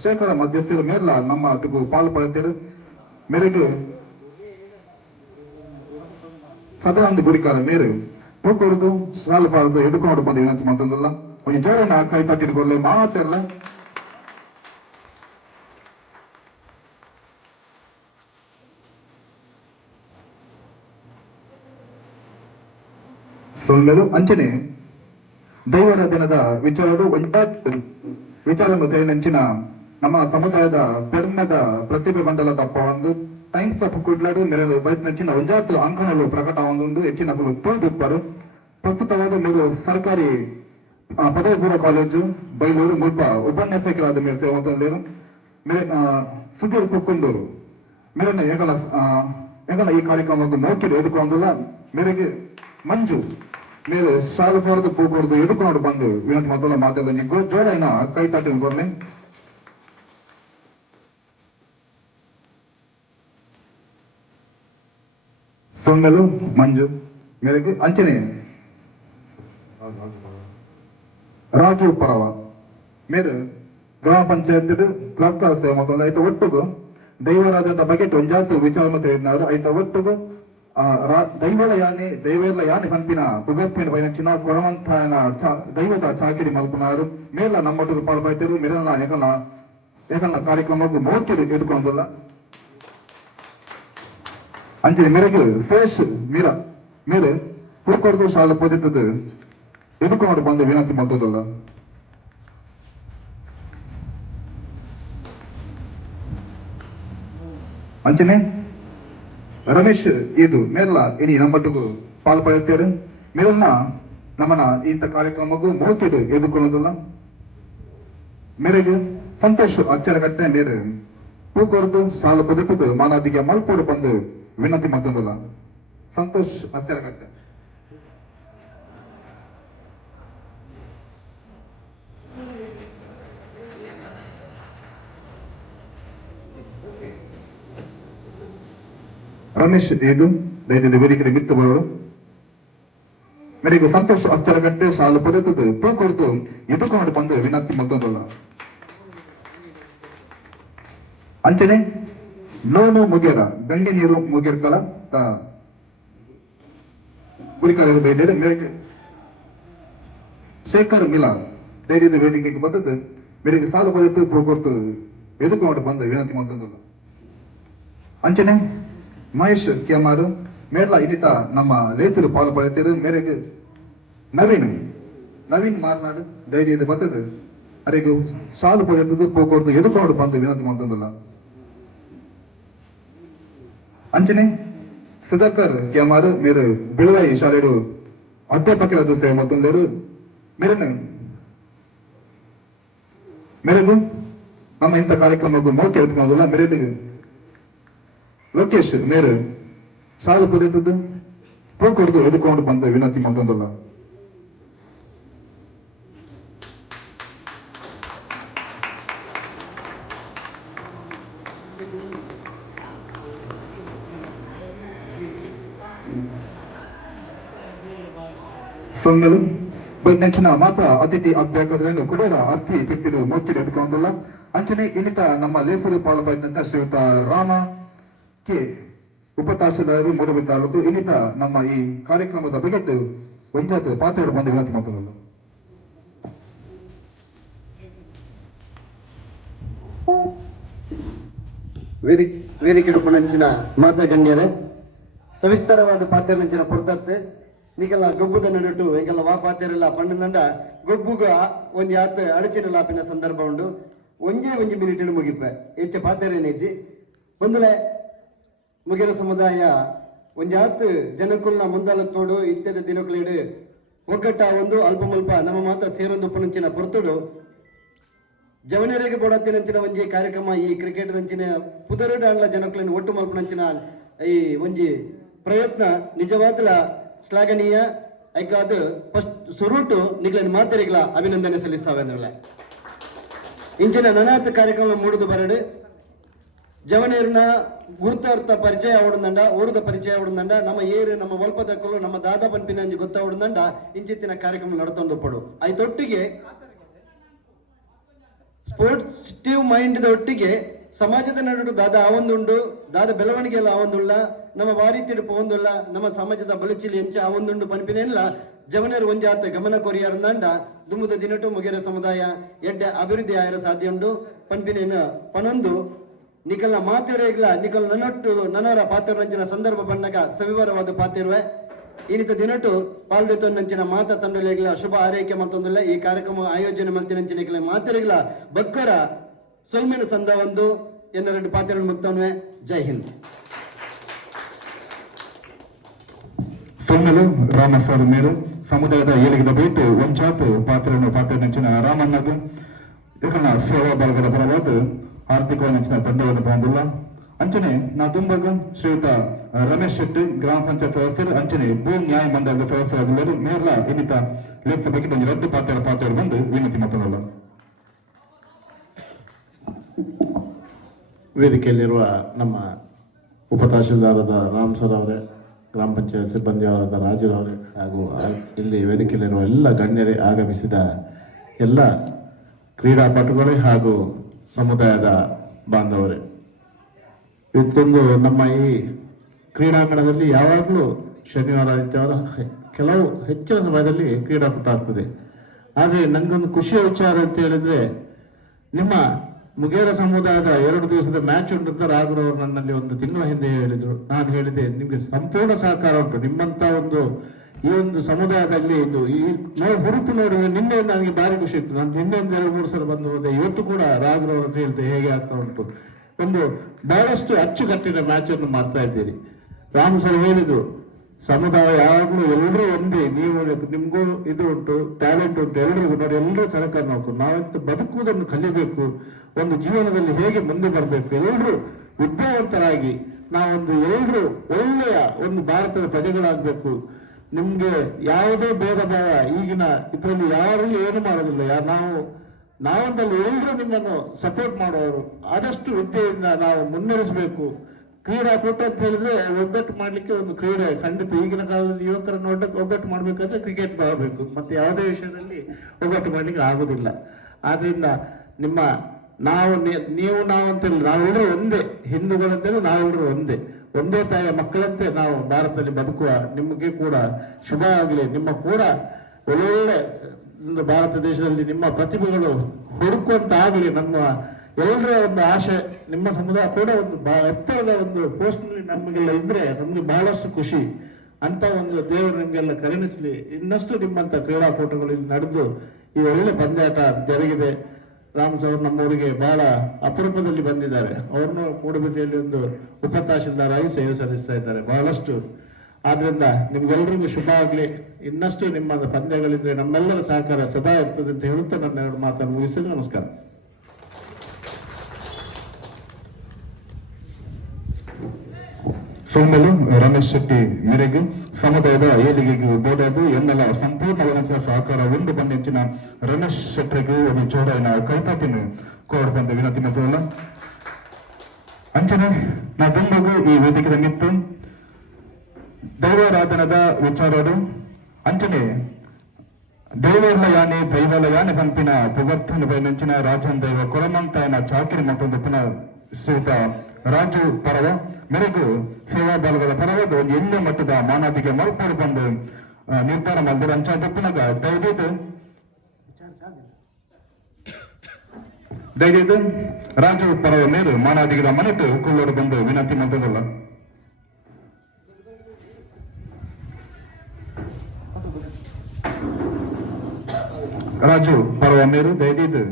ಶೇಖರ ಮಧ್ಯಸ್ಥರ ಮೇರ್ಲ ನಮ್ಮ ಅಟ್ಟಿಗೂ ಪಾಲ್ಪಡುತ್ತೇವೆ ಮೇರೆಗೆ ಸದಾನಂದ ಗುರಿಕಾರ ಮೇರೆ ಪೂಕೊಡ್ದು ಸಾಲ ಪಾಲದು ಎದುಕೊಂಡು ಬಂದು ವಿನಂತಿ ಮಾಡ್ತದಲ್ಲ ಒಂದು ಜೋರನ್ನ ಕೈ ತಟ್ಟಿಟ್ಕೊಳ್ಳಿ ಮಾತೆಲ್ಲ ಸೊಳ್ಳೆಲು ಅಂಚನೆ ದೈವದ ದಿನದ ವಿಚಾರವನ್ನು ತೇನಂಚಿನ ನಮ್ಮ ಸಮುದಾಯದ ಪೆರ್ಮೆದ ಪ್ರತಿಭೆ ಮಂಡಲ ತಪ್ಪ ಒಂದು ಟೈಮ್ಸ್ ಆಫ್ ಕುಡ್ಲಾಡು ನೆರಳು ಬೈತ್ನಂಚಿನ ಒಂಜಾತು ಅಂಕಣಗಳು ಪ್ರಕಟ ಒಂದು ಹೆಚ್ಚಿನ ತೋಲ್ದಿಪ್ಪರು ಪ್ರಸ್ತುತವಾದ ಮೇಲು ಸರ್ಕಾರಿ ಪದವಿ ಪೂರ್ವ ಕಾಲೇಜು ಬೈಲೂರು ಮುಲ್ಪ ಉಪನ್ಯಾಸಕರಾದ ಮೇಲೆ ಸೇವಂತಲೇರು ಸುಧೀರ್ ಕುಕ್ಕೊಂಡು ಮೇಲಿನ ಹೆಗಲ ಈ ಕಾರ್ಯಕ್ರಮಕ್ಕೆ ಮೌಕ್ಯರು ಎದುಕೊಂಡಿಲ್ಲ ಮೇರೆಗೆ ಮಂಜು ಮೇಲೆ ಶಾಲೆ ಹೊರದು ಪೂಕೊಡ್ದು ಎದುಕೊಂಡು ಬಂದು ವಿನಂತಿ ಮೊದಲ ಮಾತಾಡ ಜೋರೈನ ಕೈ ತಾಟಿನ ಕೊರ್ಲೆ ಸೊಮ್ಮೆಲು ಮಂಜು ಮೇರೆಗೆ ಅಂಚನೆ ರಾಜು ಪರವ ಮೇರೆ ಗ್ರಾಮ ಪಂಚಾಯತ್ ಕ್ಲಬ್ ಸೇವೆ ಮೊದಲ ಐತ ಒಟ್ಟುಗು ದೈವರಾಜದ ಬಗೆಟ್ ಒಂಜಾತು ವಿಚಾರ ತಿಳಿದಿದ್ದಾರೆ ಐತ ಒಟ್ಟುಗು దైవేళ్ళ యాని పంపిన పుగర్తిని పయనించిన కొడవంతాయన దైవత చాకిరి మలుపున్నారు మేల నమ్మటుకు పాల్పడతారు మిరల ఏకల కార్ಯಕ್ರಮಕ್ಕೂ ಮೋಕಿರು ಎದುಕೊಂಡಲ್ಲ ಅಂಚೆ ಮೆರಗು ಶೇಷ್ ಮೇಲೆ ಪೂರ್ಕೊಡ್ದು ಶಾಲೆ ಪೋದಿದ್ದದು ಎದುಕೊಂಡು ಬಂದು ವಿನಂತಿ ಮಾಡೋದಲ್ಲ ಅಂಚನೆ ರಮೇಶ್ ಇದು ಮೇಲ್ಲ ಇನಿ ನಮ್ಮಟ್ಟಿಗೂ ಪಾಲ್ಪಡುತ್ತಾರೆ ಮೇಲನ್ನ ನಮ್ಮನ ಇಂಥ ಕಾರ್ಯಕ್ರಮಕ್ಕೂ ಮೋಕಿಡು ಎದುಕೊಳ್ಳೋದಲ್ಲ ಮೇರೆಗೆ ಸಂತೋಷ್ ಅಚ್ಚರಗಟ್ಟೆ ಮೇರೆ ಪೂಕೊರ್ದು ಸಾಲು ಬದುಕದು ಮಾನದಿಗೆ ಮಲ್ಪೋಡು ಬಂದು ವಿನಂತಿ ಮಾಡೋದಲ್ಲ ಸಂತೋಷ್ ಅಚ್ಚರಗಟ್ಟೆ ರಮೇಶ್ ಇದು ದೈತ್ಯದ ವೇದಿಕೆ ಬಿತ್ತು ಬರೋರು ಮೇರೆಗೂ ಸಂತೋಷ್ ಅಚ್ಚರಗಟ್ಟೆ ಸಾಲು ಬದುಕದು ಪೂಕೊರ್ದು ಎದುಕೊಂಡು ಬಂದು ವಿನಂತಿ ಮಾಡೋದಲ್ಲ ಅಂಚನೆ ನೋನು ಮುಗಿಯರ ಗಂಗೆ ನೀರು ಮುಗಿಯರ್ಕಳ ಕುರಿಕಾಲ ಬೇಡಿದ್ರೆ ಮೇರೆಗೆ ಶೇಖರ್ ಮಿಲಾನ್ ಧೈರ್ಯದ ವೇದಿಕೆಗೆ ಬಂದದ್ದು ಮೇರೆಗೆ ಸಾಲು ಬದುಕು ಪೂಕೊರ್ದು ಎದುಕೊಂಡು ಬಂದು ವಿನಂತಿ ಮಾಡೋದಲ್ಲ ಅಂಚನೆ ಮಹೇಶ್ ಕೆಮಾರು ಮೇರ್ಲ ಇನ್ನಿತ ನಮ್ಮ ಲೇಸರು ಪಾಲು ಪಡೆಯುತ್ತಾರೆ ಮೇರೆಗೆ ನವೀನ್ ಮಾರ್ನಾಡು ಧೈರ್ಯದ ಬಂದದ್ದು ಅರೆಗೂ ಸಾಲು ಪಡೆಯುತ್ತದೆ ಪೂಕೊರ್ದು ಎದುಕೊಂಡು ಬಂದು ವಿನಂತಿ ಮಾಡೋದಲ್ಲ ಅಂಚನೆ ಸುಧಾಕರ್ ಕೆಮಾರು ಮೇರು ಬಿಳುವಾಯಿ ಶಾಲೆರು ಅಧ್ಯಾಪಕರಾದ ಸೇವೆ ಮತ್ತೊಂದೇರು ಮೆರೆದು ನಮ್ಮ ಇಂಥ ಕಾರ್ಯಕ್ರಮಕ್ಕೂ ಮೋಕೆ ಎತ್ಕೊಳ್ಳೋದಿಲ್ಲ ಮೆರೆದು ಲೋಕೇಶ್ ಮೇರು ಸಾಲು ಪಡೆಯುತ್ತದೆ ಪೂಕೊರ್ದು ಎದುಕೊಂಡು ಬಂದು ವಿನಂತಿ ಮಾಡೋದಲ್ಲ ಸೊನ್ನಲು ನೆಚ್ಚಿನ ಮಾತ ಅತಿಥಿ ಅಭ್ಯಾಸಗಳನ್ನು ಕುಡೇರ ಅರ್ಥಿ ಕಿತ್ತಿರು ಮೋಕಿರು ಎದುಕೊಂಡಲ್ಲ ಅಂಚನೆ ಇನ್ನಿತ ನಮ್ಮ ಲೇಸರು ಪಾಲ್ಗೊಂಡಂತ ಶ್ರೀಯುತ ರಾಮ ಕೆ ಉಪತಹಸೀಲ್ದಾರರು ಮೂಡಬಿದ್ದ ತಾಲೂಕು ಇನ್ನಿತ ನಮ್ಮ ಈ ಕಾರ್ಯಕ್ರಮದ ಬಗೆಟ್ಟು ಪಂಚಾಯತ್ ಪಾತ್ರೆಗಳು ಬಂದು ವಿನಂತಿ ಮಾಡೋದಲ್ಲ ವೇದಿಕೆ ಉಪನಂಚಿನ ಮಾತಾ ಗಣ್ಯರೇ ಸವಿಸ್ತರವಾದ ಪಾತ್ರ ನಂಚಿನ ಪೊರ್ತತ್ತೆ ನಿಕಲ್ಲ ಗೊಬ್ಬುದ ನಡುಟು ಎಂಕಲ್ಲ ವಾ ಪಾತೆರೆಲ್ಲ ಪಣ್ಣಂದಂಡ ಗೊಬ್ಬುಗ ಒಂಜಿ ಆತ ಅಡಚಿನ ಲಾಪಿನ ಸಂದರ್ಭ ಉಂಡು ಒಂಜಿ ಮಿನಿಟ್ ಮುಗಿಪ್ಪೆ ಹೆಚ್ಚ ಪಾತೆರೆ ನೆಜ್ಜಿ ಒಂದಲೆ ಮುಗಿರ ಸಮುದಾಯ ಒಂಜಿ ಆತು ಜನಕುಲ್ನ ಮುಂದಾಲತ್ತೋಡು ಇತ್ಯದ ದಿನಕುಲೇಡು ಒಗ್ಗಟ್ಟ ಒಂದು ಅಲ್ಪ ಮಲ್ಪ ನಮ್ಮ ಮಾತ ಸೇರೊಂದು ಉಪನಂಚಿನ ಪೊರ್ತುಡು ಜವನರಿಗೆ ಬೋಡತ್ತಿನಂಚಿನ ಒಂಜಿ ಕಾರ್ಯಕ್ರಮ ಈ ಕ್ರಿಕೆಟ್ ದಂಚಿನ ಪುದರುಡ ಅಣ್ಣ ಜನಕುಲನ್ನು ಒಟ್ಟು ಮಲ್ಪನಂಚಿನ ಈ ಒಂಜಿ ಪ್ರಯತ್ನ ನಿಜವಾದ ಶ್ಲಾಘನೀಯ ಐಕಾದು ಫಸ್ಟ್ ಸುರುಟು ನಿಗ್ಲನ್ ಮಾತರಿಗಳ ಅಭಿನಂದನೆ ಸಲ್ಲಿಸಾವೆಂದ್ರೆ ಇಂಚಿನ ನನಾಥ ಕಾರ್ಯಕ್ರಮ ಮೂಡುದು ಬರಡು ಜವನೇರಿನ ಗುರುತಾರ್ಥ ಪರಿಚಯ ಅವಡಂದ ಓಡುದ ಪರಿಚಯ ಅವಡಂದ ನಮ್ಮ ಏರು ನಮ್ಮ ಒಲ್ಪದಕ್ಕಲು ನಮ್ಮ ದಾದಾ ಪನ್ಪಿನ ಗೊತ್ತಾವಡಂದ ಇಂಚಿತ್ತಿನ ಕಾರ್ಯಕ್ರಮ ನಡ್ತೊಂದು ಪಡು ಆಯ್ತೊಟ್ಟಿಗೆ ಸ್ಪೋರ್ಟ್ಸಿವ್ ಮೈಂಡ್ ಒಟ್ಟಿಗೆ ಸಮಾಜದ ನಡುಡು ದಾದ ಆವೊಂದುಂಡು ದಾದ ಬೆಳವಣಿಗೆ ಎಲ್ಲ ಆವೊಂದುಲ್ಲ ನಮ್ಮ ವಾರಿ ತಿರುಪು ಒಂದುಲ್ಲ ನಮ್ಮ ಸಮಾಜದ ಬಲಚಿಲಿ ಎಂಚ ಆವೊಂದುಂಡು ಪನ್ಪಿನೆಲ್ಲ ಜವನರು ಒಂಜಾತ ಗಮನ ಕೊರಿಯಾರಂದಾಂಡ ದುಮ್ಮುದ ದಿನಟು ಮುಗಿರ ಸಮುದಾಯ ಎಡ್ಡೆ ಅಭಿವೃದ್ಧಿ ಆಯರ ಸಾಧ್ಯ ಉಂಡು ಪನ್ಪಿನೇನು ಪನೊಂದು ನಿಕಲ್ನ ಮಾತೆರೆಗ್ಲ ನಿಕಲ್ ನನ್ನೊಟ್ಟು ನನ್ನರ ಪಾತ್ರ ನಂಚಿನ ಸಂದರ್ಭ ಬಣ್ಣಗ ಸವಿವರವಾದ ಪಾತಿರುವೆ ಇನ್ನಿತ ದಿನಟು ಪಾಲ್ದೆತ್ತೊಂದಂಚಿನ ಮಾತ ತಂಡಲೆಗ್ಲ ಶುಭ ಆರೈಕೆ ಮತ್ತೊಂದಿಲ್ಲ ಈ ಕಾರ್ಯಕ್ರಮ ಆಯೋಜನೆ ಮಲ್ತಿನಂಚಿನ ಮಾತೆರೆಗ್ಲ ಬಕ್ಕರ ಸೊಲ್ಮೆನ ಸಂದ ಒಂದು ಎನ್ನೆರಡು ಪಾತ್ರೆಗಳು ಮುಕ್ತವನ್ವೆ ಜೈ ಹಿಂದ್ ಸೊನ್ನಲು ರಾಮ ಸರ್ ಮೇರು ಸಮುದಾಯದ ಏಳಿಗೆದ ಬೈಟು ಒಂಚಾತು ಪಾತ್ರೆ ನಂಚಿನ ರಾಮಣ್ಣದು ಏಕನ ಸೇವಾ ಬಳಗದ ಪರವಾದ ಆರ್ಥಿಕವಾಗಿ ನಂಚಿನ ತಂಡವಾದ ಬಂದಿಲ್ಲ ಅಂಚನೆ ನಾ ತುಂಬಾಗ ಶ್ರೀಯುತ ರಮೇಶ್ ಶೆಟ್ಟಿ ಗ್ರಾಮ ಪಂಚಾಯತ್ ಸದಸ್ಯರು ಅಂಚನೆ ಭೂ ನ್ಯಾಯ ಮಂಡಲದ ಸದಸ್ಯರಾಗಲಿರು ಮೇರ್ಲ ಇನ್ನಿತ ಲೇಖದ ಬಗ್ಗೆ ಒಂದು ಎರಡು ಪಾತ್ರೆಗಳು ಬಂದು ವಿನಂತಿ ಮಾತಾಡಲ್ಲ ವೇದಿಕೆಯಲ್ಲಿರುವ ನಮ್ಮ ಉಪತಹಶೀಲ್ದಾರದ ರಾಮ್ ಸರ್ ಅವರೇ ಗ್ರಾಮ ಪಂಚಾಯತ್ ಸಿಬ್ಬಂದಿಯವರಾದ ರಾಜುರವರೇ ಹಾಗೂ ಇಲ್ಲಿ ವೇದಿಕೆಯಲ್ಲಿರುವ ಎಲ್ಲ ಗಣ್ಯರೇ ಆಗಮಿಸಿದ ಎಲ್ಲ ಕ್ರೀಡಾಪಟುಗಳೇ ಹಾಗೂ ಸಮುದಾಯದ ಬಾಂಧವರೇ ಇವತ್ತೊಂದು ನಮ್ಮ ಈ ಕ್ರೀಡಾಂಗಣದಲ್ಲಿ ಯಾವಾಗಲೂ ಶನಿವಾರ ಆದಿತ್ಯವಾರ ಕೆಲವು ಹೆಚ್ಚಿನ ಸಮಯದಲ್ಲಿ ಕ್ರೀಡಾಕೂಟ ಆಗ್ತದೆ. ಆದರೆ ನನಗೊಂದು ಖುಷಿಯ ವಿಚಾರ ಅಂತ ಹೇಳಿದ್ರೆ, ನಿಮ್ಮ ಮುಗೇರ ಸಮುದಾಯದ 2 ದಿವಸದ ಮ್ಯಾಚ್ ಉಂಟು ಅಂತ ರಾಘುರವರು ನನ್ನಲ್ಲಿ 1 ತಿಂಗಳ ಹಿಂದೆ ಹೇಳಿದರು. ನಾನು ಹೇಳಿದೆ, ನಿಮಗೆ ಸಂಪೂರ್ಣ ಸಹಕಾರ ಉಂಟು. ನಿಮ್ಮಂತ ಈ ಒಂದು ಸಮುದಾಯದಲ್ಲಿ ಹುರುಪು ನೋಡಿದ್ರೆ ನಿನ್ನೆ ನನಗೆ ಭಾರಿ ಖುಷಿ ಇತ್ತು. ನಾನು ನಿನ್ನೆ 2-3 ಸಲ ಬಂದು ಹೋದೆ. ಇವತ್ತು ಕೂಡ ರಾಘುರವ್ರ ಹತ್ರ ಹೇಳ್ತೆ ಹೇಗೆ ಆಗ್ತಾ ಉಂಟು. ಬಹಳಷ್ಟು ಅಚ್ಚುಕಟ್ಟಿನ ಮ್ಯಾಚ್ ಅನ್ನು ಮಾಡ್ತಾ ಇದ್ದೀರಿ. ರಾಮ್ ಸರ್ ಹೇಳಿದ್ರು, ಸಮುದಾಯ ಯಾವಾಗಲೂ ಎಲ್ಲರೂ ಒಂದೇ. ನೀವು ನಿಮ್ಗೂ ಇದು ಉಂಟು, ಟ್ಯಾಲೆಂಟ್ ಉಂಟು, ಎಲ್ರಿಗೂ ನೋಡಿ, ಎಲ್ಲರೂ ಸಹಕಾರ ನೋಡ್ಕೊಂಡು ನಾವಂತ ಬದುಕುವುದನ್ನು ಕಲಿಬೇಕು. ಒಂದು ಜೀವನದಲ್ಲಿ ಹೇಗೆ ಮುಂದೆ ಬರಬೇಕು, ಎಲ್ಲರೂ ವಿದ್ಯಾವಂತರಾಗಿ ಎಲ್ಲರೂ ಒಳ್ಳೆಯ ಭಾರತದ ಪ್ರಜೆಗಳಾಗಬೇಕು. ನಿಮ್ಗೆ ಯಾವುದೇ ಭೇದ ಭಾವ ಈಗಿನ ಇದರಲ್ಲಿ ಯಾರು ಏನು ಮಾಡೋದಿಲ್ಲ. ನಾವೊಂದಲ್ಲಿ ಎಲ್ಲರೂ ನಿಮ್ಮನ್ನು ಸಪೋರ್ಟ್ ಮಾಡುವವರು. ಆದಷ್ಟು ವಿದ್ಯೆಯಿಂದ ನಾವು ಮುನ್ನಡೆಸಬೇಕು. ಕ್ರೀಡಾಕೂಟ ಅಂತ ಹೇಳಿದ್ರೆ ಒಗ್ಗಟ್ಟು ಮಾಡ್ಲಿಕ್ಕೆ ಒಂದು ಕ್ರೀಡೆ ಖಂಡಿತ. ಈಗಿನ ಕಾಲದಲ್ಲಿ ಯುವಕರನ್ನು ಒಗ್ಗಟ್ಟು ಮಾಡ್ಬೇಕಂದ್ರೆ ಕ್ರಿಕೆಟ್ ಬರಬೇಕು, ಮತ್ತೆ ಯಾವುದೇ ವಿಷಯದಲ್ಲಿ ಒಗ್ಗಟ್ಟು ಮಾಡ್ಲಿಕ್ಕೆ ಆಗುದಿಲ್ಲ. ಆದ್ರಿಂದ ನೀವು ನಾವು ಅಂತೇಳಿ ನಾವೆಲ್ಲರೂ ಒಂದೇ, ಹಿಂದೂಗಳಂತೇಳಿ ನಾವೆಲ್ಲರೂ ಒಂದೇ ತಾಯಿಯ ಮಕ್ಕಳಂತೆ ನಾವು ಭಾರತದಲ್ಲಿ ಬದುಕುವ. ನಿಮಗೆ ಕೂಡ ಶುಭ ಆಗಲಿ. ನಿಮ್ಮ ಕೂಡ ಒಳ್ಳೊಳ್ಳೆ ಭಾರತ ದೇಶದಲ್ಲಿ ನಿಮ್ಮ ಪ್ರತಿಭೆಗಳು ಹುಡುಕುವಂತ ಆಗಲಿ. ನಮ್ಮ ಎಲ್ಲರ ಒಂದು ಆಶೆ, ನಿಮ್ಮ ಸಮುದಾಯ ಕೂಡ ಎತ್ತರದ ಪೋಸ್ಟ್ ನಲ್ಲಿ ನಮಗೆಲ್ಲ ಇದ್ರೆ ನಮ್ಗೆ ಬಹಳಷ್ಟು ಖುಷಿ. ಅಂತ ದೇವರು ನಿಮ್ಗೆಲ್ಲ ಕರುಣಿಸ್ಲಿ. ಇನ್ನಷ್ಟು ನಿಮ್ಮಂತ ಕ್ರೀಡಾಕೂಟಗಳು ಇಲ್ಲಿ ನಡೆದು ಈ ಒಳ್ಳೆ ಪಂದ್ಯಾಟ ಜರುಗಿದೆ. ರಾಮ್ ಸರ್ ನಮ್ಮೂರಿಗೆ ಬಹಳ ಅಪರೂಪದಲ್ಲಿ ಬಂದಿದ್ದಾರೆ. ಅವ್ರನ್ನು ಮೂಡುಬಿದಿರೆಯಲ್ಲಿ ಉಪ ತಹಶೀಲ್ದಾರ್ ಆಗಿ ಸೇವೆ ಸಲ್ಲಿಸ್ತಾ ಇದ್ದಾರೆ ಬಹಳಷ್ಟು. ಆದ್ರಿಂದ ನಿಮ್ಗೆಲ್ರಿಗೂ ಶುಭ ಆಗ್ಲಿ. ಇನ್ನಷ್ಟು ನಿಮ್ಮ ಪಂದ್ಯಗಳಿದ್ರೆ ನಮ್ಮೆಲ್ಲರ ಸಹಕಾರ ಸದಾ ಇರ್ತದೆ ಅಂತ ಹೇಳುತ್ತಾ ನನ್ನ 2 ಮಾತನ್ನು ಮುಗಿಸಲು ನಮಸ್ಕಾರ. ಸೋಮಲು ರಮೇಶ್ ಶೆಟ್ಟಿ ಮೇರೆಗೆ ಸಮುದಾಯದ ಏಳಿಗೆಗೆ ಬೋಡಾದು ಎನ್ನೆಲ್ಲ ಸಂಪೂರ್ಣ ಸಹಕಾರ ಒಂದು ಬಂದಿನ ರಮೇಶ್ ಶೆಟ್ಟಿಗೂ ಒಂದು ಜೋಡಾಯಿನ ಕೈತಾಟಿನ ಕೋಡ್ ಬಂದ ವಿನಂತಿ ಮತ್ತು ಅಂಚನೆ ನಾ ತುಂಬಗೂ ಈ ವೇದಿಕೆ ನಿಂತು ದೈವಾರಾಧನದ ವಿಚಾರರು ಅಂಚನೆ ದೈವಾಲಯಾನೆ ಪಂಪಿನ ಪುಗರ್ತನ ಬಯಲಂಚಿನ ರಾಜನ್ ದೈವ ಕೊರಮಂತಾಯನ ಚಾಕಿರಿ ಮತ್ತೊಂದು ಪುನಃ ಶ್ರೀಯುತ ರಾಜು ಪರವ ಮೇರೆಗೂ ಸೇವಾ ಬಾಲಕದ ಪರವಾದ ಒಂದು ಎಲ್ಲ ಮಟ್ಟದ ಮಾನಾದಿಗೆ ಮಲ್ಪಾಡು ಬಂದು ನಿರ್ಧಾರ ಮಾಡಿದ್ರು. ಅಂಚ ತಪ್ಪನಾಗ ದಯವಿಟ್ಟು ರಾಜು ಪರವ ಮೇರು ಮಾನಾದಿಗದ ಮನೆಟ್ಟು ಕುಳ್ಳೋಡು ಬಂದು ವಿನಂತಿ ಮಾಡ್ತದಲ್ಲ. ರಾಜು ಪರವ ಮೇರು ದಯವಿಟ್ಟು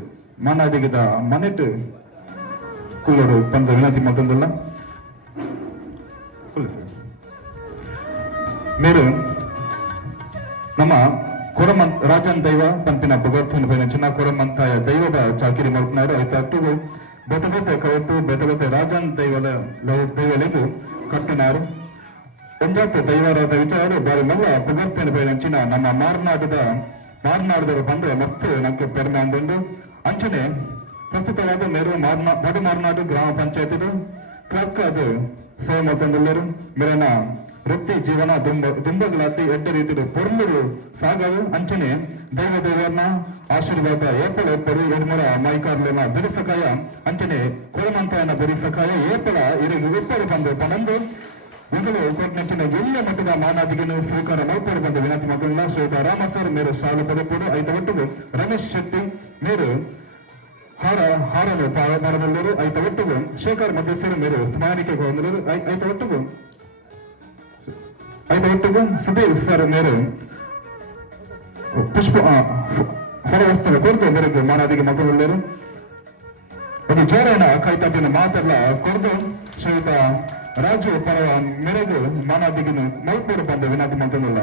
ಮಾನಾದಿಗದ ಮನೆಟ್ಟು ಕುಳ್ಳೋಡು ಬಂದು ವಿನಂತಿ ಮಾಡ್ತದಲ್ಲ. ಮೇರು ನಮ್ಮ ರಾಜನ್ ದೈವ ಪಂಪಿನ ಭಗವತ್ನ ಪೈನ ಕೊರಮಂತಾಯ ದೈವದ ಚಾಕಿರಿ ಮಾಡ್ಕೊಂಡಾರು. ಆಯ್ತು ಅಟ್ಟಿಗೂ ಬೆತಬೆತೆ ಕವತ್ತು ಬೆತಬೆತೆ ರಾಜನ್ ದೈವಲಿಗೂ ಕಟ್ಟಿನಾರು. ಒಂಜಾತ ದೈವರಾದ ವಿಚಾರ ಬಾರಿ ಮಲ್ಲ ಭಗವತ್ನ ಪೈನಂಚಿನ ನಮ್ಮ ಮಾರ್ನಾಡದವರು ಬಂದ್ರೆ ಮಸ್ತ್ ನಕ್ಕೆ ಪೆರ್ಮೆ ಅಂದುಂಡು. ಅಂಚನೆ ಪ್ರಸ್ತುತವಾದ ಮೇರು ಬಡು ಮಾರ್ನಾಡು ಗ್ರಾಮ ಪಂಚಾಯತ್ ಕ್ಲರ್ಕ್ ಅದು ಸೇವೆ ಮಾಡ್ತಂದುಳ್ಳರು. ಮೇರನ ವೃತ್ತಿ ಜೀವನ ದುಂಬಗಳಾತಿ ಎಡ್ಡ ರೀತಿಯ ಪೊರ್ಲರು ಸಾಗಲು. ಅಂಚನೆ ದೈವರ್ನ ಆಶೀರ್ವಾದ ಏಪಲ ಎಪ್ಪರು ಎಡ್ಮರ ಮೈಕಾರ್ಲಿನ ಬೆರಿಸಕಾಯ ಅಂಚನೆ ಕೊರಮಂತಾಯನ ಬೆರಿಸಕಾಯ ಏಪಲ ಇರಗು ಉಪ್ಪರು ಬಂದು ಪನಂದು ಇವುಗಳು ಕೊಟ್ಟಿನ ಎಲ್ಲ ಮಟ್ಟದ ಮಾನಾದಿಗೆಯನ್ನು ಸ್ವೀಕಾರ ಮಲ್ಪರು ಬಂದು ವಿನಂತಿ ಮೊದಲ ಶ್ರೀಯುತ ರಾಮಸರ್ ಮೇರು ಸಾಲು ಪದಪುಡು ಐದು ಒಟ್ಟಿಗೂ ರಮೇಶ್ ಶೆಟ್ಟಿ ಮೇರು ಹಾರನು ಪಾರಬಲ್ಲರು ಐತ ಒಟ್ಟಿಗೂ ಶೇಖರ್ ಮಧ್ಯಸ್ಥರು ಮೇರು ಸ್ಮರಣಿಕೆಗೆ ಹೊಂದಲು ಐತ ಒಟ್ಟಿಗೂ ಸುಧೀರ್ ಸರ್ ಮೇರು ಪುಷ್ಪ ಹೊರವಸ್ತುವ ಕೊರದು ಮೇರೆಗೆ ಮಾನಾದಿಗೆ ಮೊದಲರು ಒಂದು ಜೋರನ ಕೈತಾಟಿನ ಮಾತೆಲ್ಲ ಕೊರದು ಶ್ರೀಯುತ ರಾಜು ಪರವ ಮೇರೆಗೆ ಮಾನಾದಿಗೆ ಮಲ್ಪೂರು ಬಂದ ವಿನಂತಿ ಮೊದಲಲ್ಲ.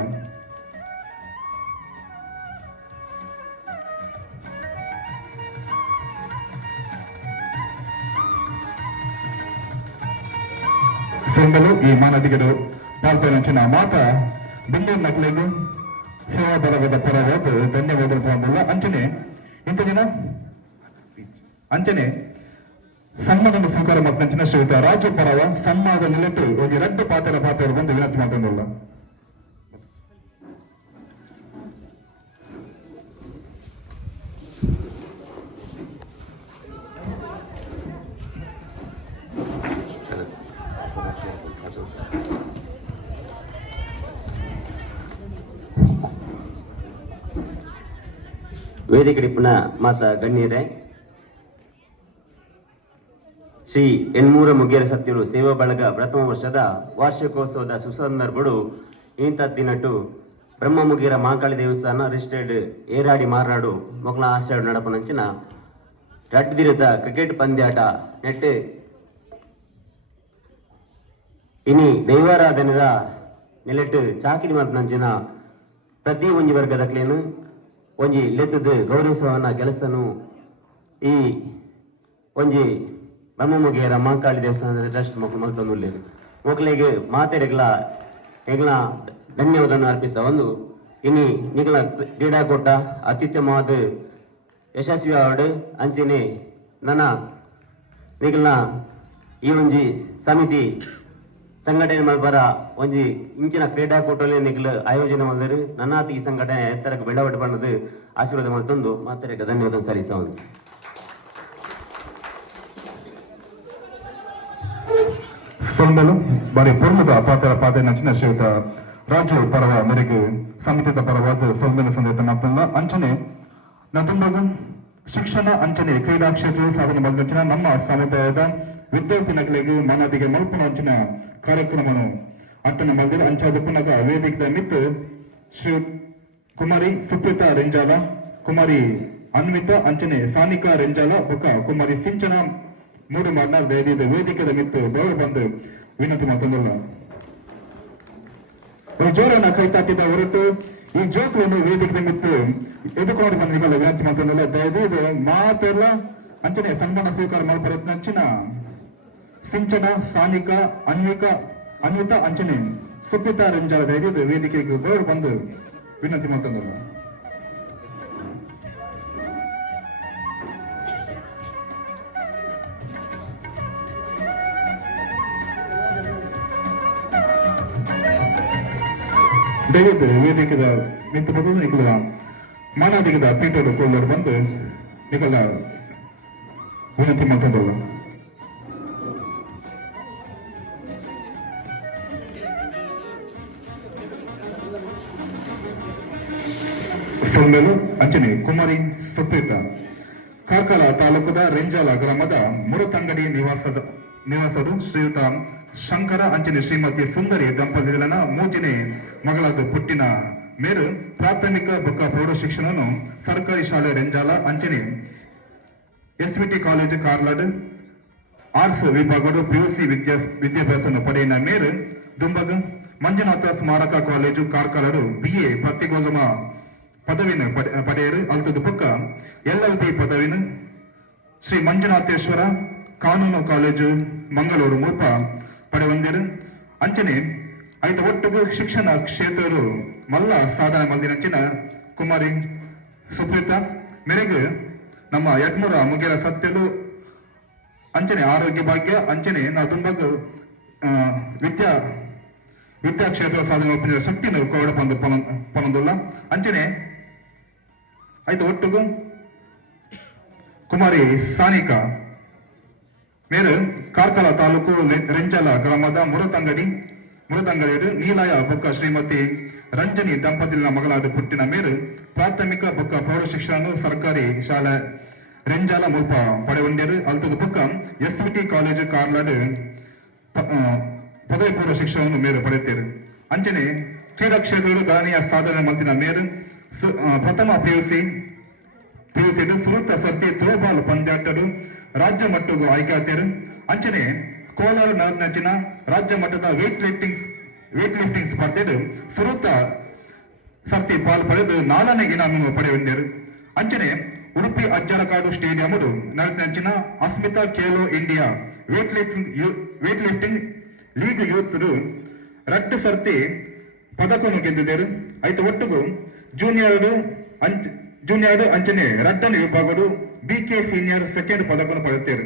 ಸೊಂಬಲು ಈ ಮಾನದಿಗರು ಪಾಲ್ಪಂಚಿನ ಮಾತ ಬೆಂಗಳೂರು ನಕಲಿಗೂ ಸೇವಾ ಬಲಗದ ಪರವಾದ ಧನ್ಯವಾದ ಪಾಂಬಲ್ಲ. ಅಂಚನೆ ಇಂಥ ದಿನ ಅಂಚನೆ ಸನ್ಮಾನವನ್ನು ಸ್ವೀಕಾರ ಮಾಡ್ತಂಚಿನ ಶ್ರೀಯುತ ರಾಜು ಪರವ ಸನ್ಮಾನದ ನಿಲೆಟ್ಟು ಹೋಗಿ ರಡ್ಡು ಪಾತ್ರ ಬಂದು ವಿನಂತಿ ಮಾಡ್ತಂದಲ್ಲ. ವೇದಿಕೆಡಿಪ್ಪನ ಮಾತ ಗಣ್ಯರೇ, ಶ್ರೀ ಎಣ್ಮೂರ ಮುಗೇರ ಸತ್ಯರು ಸೇವಾ ಬಳಗ ಪ್ರಥಮ ವರ್ಷದ ವಾರ್ಷಿಕೋತ್ಸವದ ಸುಸಂದರ್ಭಗಳು ಇಂತದ್ದಿನಟ್ಟು ಬ್ರಹ್ಮ ಮುಗೇರ ಮಾಂಕಾಳಿ ದೇವಸ್ಥಾನ ರಿಜಿಸ್ಟರ್ಡ್ ಏರಾಡಿ ಮಾರ್ನಾಡು ಮೊಕ್ಲ ಆಶ್ರಯ ನಡಪನಂಚಿನ ರಡ್ಡು ದಿನದ ಕ್ರಿಕೆಟ್ ಪಂದ್ಯಾಟ ನೆಟ್ಟು ಇನಿ ದೈವಾರಾಧನೆದ ನೆಲೆಟ್ಟು ಚಾಕಿರಿ ಮಲ್ಪನಂಚಿನ ಪ್ರತಿ ಒಂಜಿ ವರ್ಗದ ಕ್ಲೇನು ಒಂಜಿ ಲೆತ್ತದ ಗೌರವಿಸುವನ ಕೆಲಸನು ಈ ಒಂಜಿ ಬ್ರಹ್ಮಮುಗೇರ ಮಾಂಕಾಳಿ ದೇವಸ್ಥಾನದ ಟ್ರಸ್ಟ್ ಮಕ್ಕಳು ಮಲ್ತೊಂದುಲ್ಲೇರು ಮಕ್ಕಳಿಗೆ ಮಾತೆರೆಗ್ಲ ಎಗ್ಲ ಧನ್ಯವಾದವನ್ನು ಅರ್ಪಿಸ ಒಂದು ಇನಿ ನಿಗಲ ಕ್ರೀಡಾಕೂಟ ಅತ್ಯುತ್ತಮವಾದ ಯಶಸ್ವಿ ಆವಡು ಅಂಚೆನೆ ನನ್ನ ನಿಗಲ್ನ ಈ ಒಂಜಿ ಸಮಿತಿ ಸಂಘಟನೆ ಮಲ್ಪರ ಒಂಜಿ ಇಂಚಿನ ಕ್ರೀಡಾಕೂಟಲ್ಲಿ ನಿಗಲು ಆಯೋಜನೆ ಮಾಡಿದರು ನನ್ನಾತ ಈ ಸಂಘಟನೆ ಎತ್ತರಕ್ಕೆ ಬೆಳವಟ್ಟು ಬಣ್ಣದ ಆಶೀರ್ವಾದ ಮಾಡ್ತಂದು ಮಾತೆರೆಗೆ ಧನ್ಯವಾದ ಸಲ್ಲಿಸ ಒಂದು ಸೊಲ್ಮೆಲು ಬಾರಿ ಪೂರ್ಣದ ಪಾತ್ರ ನಂಚಿನ ಶ್ರೀಯುತ ರಾಜು ಪರವ ಮೇರೆಗೆ ಸಮಿತಿದ ಪರವಾದ ಸೊಲ್ಮೆಲು ಸಂದೇತ ಮಾತಲ್ಲ ಅಂಚನೆ ನತುಂಬಗ ಶಿಕ್ಷಣ ಅಂಚನೆ ಕ್ರೀಡಾ ಕ್ಷೇತ್ರ ಸಾಧನೆ ಮಾಡಿದಂಚಿನ ನಮ್ಮ ಸಮುದಾಯದ ವಿದ್ಯಾರ್ಥಿಗಳಿಗೆ ಮನದಿಗೆ ಮಲ್ಪನ ಅಂಚಿನ ಕಾರ್ಯಕ್ರಮವನ್ನು ಅಟ್ಟನ ಮಲ್ದಿರ ಅಂಚಾದ ಪುನಗ ವೇದಿಕೆದ ಮಿತ್ ಶ್ರೀ ಕುಮಾರಿ ಸುಪ್ರೀತಾ ರೆಂಜಾಲ, ಕುಮಾರಿ ಅನ್ವಿತಾ ಅಂಚನೆ ಸಾನಿಕಾ ರೆಂಜಾಲ ಬೊಕ್ಕ ಕುಮಾರಿ ಸಿಂಚನ ಮೂರು ಮಾರ್ನಾರ್ ದಯದಿದ ವೇದಿಕೆದ ಮಿತ್ತು ಬೌರು ಬಂದು ವಿನಂತಿ ಮಾತಂದಲ್ಲ ಜೋರನ್ನ ಕೈ ತಟ್ಟಿದ ಹೊರಟು ಈ ಜೋಕ್ಗಳನ್ನು ವೇದಿಕೆದ ಮಿತ್ತು ಎದುಕೊಂಡು ಬಂದಿಲ್ಲ ವಿನಂತಿ ಮಾತಂದಲ್ಲ ದಯದಿದ ಮಾತೆಲ್ಲ ಅಂಚನೆ ಸನ್ಮಾನ ಸ್ವೀಕಾರ ಮಾಡಬರತ್ ನಂಚಿನ ಸಿಂಚನ ಸಾನಿಕಾ ಅನ್ವಿತಾ ಅಂಚನೆ ಸುಪ್ರೀತಾ ರಂಜಾಲ ದಯದಿದ ವೇದಿಕೆಗೆ ಬೌರು ಬಂದು ವಿನಂತಿ ಮಾತಂದಲ್ಲ ದಯವಿಟ್ಟು ವೇದಿಕೆದ ಮಿತ್ರ ಮೊದಲು ನಿಖಲ ಮಾನಾದಿಗದ ಪೀಠದ ಕೋಲರು ಬಂದು ನಿಖಲ ವಿನಂತಿ ಮಾತಂದಲ್ಲ ಸೊಲ್ಮೆಲು ಅಂಚನೆ ಕುಮಾರಿ ಸುಪ್ರೀತಾ ಕಾರ್ಕಳ ತಾಲೂಕದ ರೆಂಜಾಲ ಗ್ರಾಮದ ಮುರುತಂಗಡಿ ನಿವಾಸರು ಶ್ರೀಯುತ ಶಂಕರ ಅಂಚನೆ ಶ್ರೀಮತಿ ಸುಂದರಿ ದಂಪತಿಗಳನ್ನ ಮೂಜಿನೆ ಮಗಳಾದ ಪುಟ್ಟಿನ ಮೇರು ಪ್ರಾಥಮಿಕ ಬೊಕ್ಕ ಪ್ರೌಢ ಶಿಕ್ಷಣವನ್ನು ಸರ್ಕಾರಿ ಶಾಲೆ ರೆಂಜಾಲ ಅಂಚನೆ ಎಸ್ವಿಟಿ ಕಾಲೇಜು ಕಾರ್ಲಾಡ್ ಆರ್ಟ್ಸ್ ವಿಭಾಗದ ಪಿಯುಸಿ ವಿದ್ಯಾಭ್ಯಾಸ ಪಡೆಯಿನ ಮೇರು ದುಂಬಗ ಮಂಜುನಾಥ ಸ್ಮಾರಕ ಕಾಲೇಜು ಕಾರ್ಕಳರು BA ಪ್ರತಿಗೋಗಮ ಪದವಿನ ಪಡೆಯರು ಅಲ್ತದ ಪಕ್ಕ LLB ಪದವಿನ ಶ್ರೀ ಮಂಜುನಾಥೇಶ್ವರ ಕಾನೂನು ಕಾಲೇಜು ಮಂಗಳೂರು ಮೂಪ ಪಡೆಯೊಂದಿರು ಅಂಚನೆ ಐದು ಒಟ್ಟಿಗೂ ಶಿಕ್ಷಣ ಕ್ಷೇತ್ರರು ಮಲ್ಲ ಸಾಧನೆ ಮಂದಿನಂಚಿನ ಕುಮಾರಿ ಸುಪ್ರೀತಾ ಮೇರೆಗೆ ನಮ್ಮ ಯಡ್ಮೂರ ಮುಗೇರ ಸತ್ಯಲು ಅಂಚನೆ ಆರೋಗ್ಯ ಭಾಗ್ಯ ಅಂಚನೆ ನಾ ತುಂಬಾಗ ವಿದ್ಯಾ ಕ್ಷೇತ್ರ ಸಾಧನೆ ಒಪ್ಪಿದ ಶಕ್ತಿನ ಕೋಡ ಪೊಂದುಲ್ಲ ಅಂಚನೆ ಐದು ಒಟ್ಟಿಗೂ ಕುಮಾರಿ ಸಾನಿಕಾ ಮೇರು ಕಾರ್ಕಳ ತಾಲೂಕು ರೆಂಜಾಲ ಗ್ರಾಮದ ಮುರುತಂಗಡಿಯರು ನೀಲಾಯ ಬೊಕ್ಕ ಶ್ರೀಮತಿ ರಂಜನಿ ದಂಪತಿಗಳ ಮಗಳಾದ ಪುಟ್ಟಿನ ಮೇರು ಪ್ರಾಥಮಿಕ ಬೊಕ್ಕ ಪ್ರೌಢ ಶಿಕ್ಷಣ ಸರ್ಕಾರಿ ಶಾಲೆ ರೆಂಜಾಲ ಮುಲ್ಪ ಪಡೆಯೊಂದಿರು ಅಲ್ತದ ಬೊಕ್ಕ SVT ಕಾಲೇಜು ಕಾರ್ಲಾಡ್ ಪದವಿ ಪೂರ್ವ ಶಿಕ್ಷಣವನ್ನು ಮೇರು ಪಡೆಯುತ್ತಾರೆ ಅಂಚನೆ ಕ್ರೀಡಾ ಕ್ಷೇತ್ರಗಳು ಗಣನೀಯ ಸಾಧನೆ ಮಂತಿನ ಮೇರು ಪ್ರಥಮ PUC ಸುರತ ಸರ್ತಿ ಥ್ರೋಬಾಲ್ ಪಂದ್ಯಾಟರು ರಾಜ್ಯ ಮಟ್ಟಗೂ ಆಯ್ಕೆ ಆಯ್ತಾರು ಅಂಚನೆ ಕೋಲಾರ ನಚಿನ ರಾಜ್ಯ ಮಟ್ಟದ ವೇಟ್ ಲಿಫ್ಟಿಂಗ್ ಸ್ಪರ್ಧೆದು ಸುರತ ಸರ್ತಿ ಪಾಲ್ ಪಡೆದು 4ನೇ ಇನಾಮನ್ನು ಪಡೆಯೊಂದಿರು ಅಂಚನೆ ಉಡುಪಿ ಅಜ್ಜರಕಾಡು ಸ್ಟೇಡಿಯಂ ನಡೆದಂಚಿನ Asmita Khelo India weightlifting league youth ರಟ್ಟು ಸರ್ತಿ ಪದಕವನ್ನು ಗೆದ್ದಿದ್ದರು ಐದು ಒಟ್ಟಿಗೂ ಜೂನಿಯರ್ ಅಂಚನೆ ರಡ್ಡನ ವಿಭಾಗಗಳು BK ಸೀನಿಯರ್ ಸೆಕೆಂಡ್ ಪದಕವನ್ನು ಪಡೆಯುತ್ತಾರೆ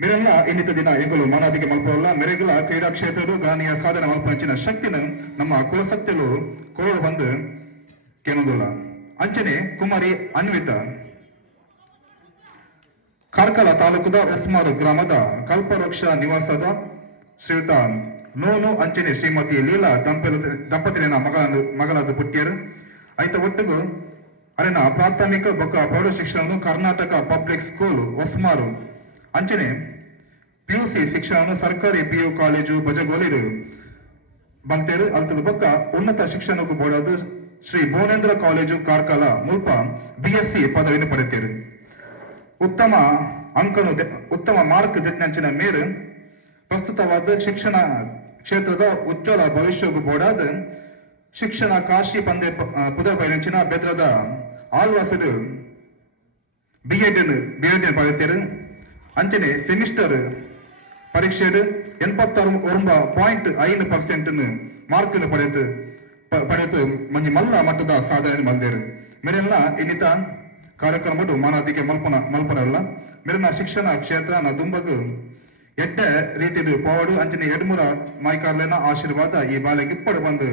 ಮೇರೆಲ್ಲ ಇನ್ನಿತ ದಿನ ಈಗಲೂ ಮಾನಾದಿಗೆ ಮಲ್ಪವಲ್ಲ ಮೆರೆಗಲ ಕ್ರೀಡಾ ಕ್ಷೇತ್ರರು ಗಣನೀಯ ಸಾಧನೆ ಮಲ್ಪಂಚಿನ ಶಕ್ತಿನ ನಮ್ಮ ಕುಲಸತ್ಯಲು ಕೋಳು ಬಂದು ಕೇಳೋದಿಲ್ಲ ಅಂಚನೆ ಕುಮಾರಿ ಅನ್ವಿತಾ ಕಾರ್ಕಳ ತಾಲೂಕದ ಉಸ್ಮಾರ್ ಗ್ರಾಮದ ಕಲ್ಪವೃಕ್ಷ ನಿವಾಸದ ಶ್ರೀಯುತ ನೋನು ಅಂಚನೆ ಶ್ರೀಮತಿ ಲೀಲಾ ದಂಪತಿನ ಮಗಳಾದ ಪುಟ್ಟಿಯರು ಐತ ಒಟ್ಟಿಗೂ ಅರೆನ ಪ್ರಾಥಮಿಕ ಬೊಕ್ಕ ಪ್ರೌಢ ಶಿಕ್ಷಣವನ್ನು ಕರ್ನಾಟಕ ಪಬ್ಲಿಕ್ ಸ್ಕೂಲ್ ಹೊಸಮಾರು ಅಂಚನೆ PUC ಶಿಕ್ಷಣವನ್ನು ಸರ್ಕಾರಿ PU ಕಾಲೇಜು ಬಜಗೋಲಿರು ಬಂತೇರು ಅಲ್ತದ ಬೊಕ್ಕ ಉನ್ನತ ಶಿಕ್ಷಣಕ್ಕೂ ಬೋಡಾದು ಶ್ರೀ ಭುವನೇಂದ್ರ ಕಾಲೇಜು ಕಾರ್ಕಳ ಮುಲ್ಪ BSc ಪದವಿಯನ್ನು ಪಡೆತೇರು ಉತ್ತಮ ಮಾರ್ಕ್ ದೆತ್ತಂಚಿನ ಮೇರು ಪ್ರಸ್ತುತವಾದ ಶಿಕ್ಷಣ ಕ್ಷೇತ್ರದ ಉಜ್ವಲ ಭವಿಷ್ಯಕ್ಕೂ ಬೋಡಾದ ಶಿಕ್ಷಣ ಕಾಶಿ ಪಂದೆ ಪುದರ್ ಪಯಣಿಂಚಿನ ಬೆದ್ರದ ಆಳ್ವಾಸರು B.Ed ಪಡೆತೇರು ಅಂಚನೆ ಸೆಮಿಸ್ಟರ್ ಪರೀಕ್ಷೆಡು 86.5% ಮಾರ್ಕ್ ಪಡೆದು ಮಂಜಿ ಮಲ್ಲ ಮಟ್ಟದ ಸಾಧನೆ ಮಲ್ದೇರು ಮೇರೆಲ್ಲ ಇನ್ನಿತ ಕಾರ್ಯಕ್ರಮ ಮಾನಾದಿಗೆ ಮಲ್ಪನಲ್ಲ ಮೇರಿನ ಶಿಕ್ಷಣ ಕ್ಷೇತ್ರ ನ ದುಂಬಗು ಎಡ್ಡ ರೀತಿಯಲ್ಲಿ ಪೋವಡು ಅಂಚನೆ ಎಡ್ಮೂರ ಮಾಯ್ಕಾರ್ಲೆನ ಆಶೀರ್ವಾದ ಈ ಬಾಲೆಗೆ ಇಪ್ಪಡು ಬಂದು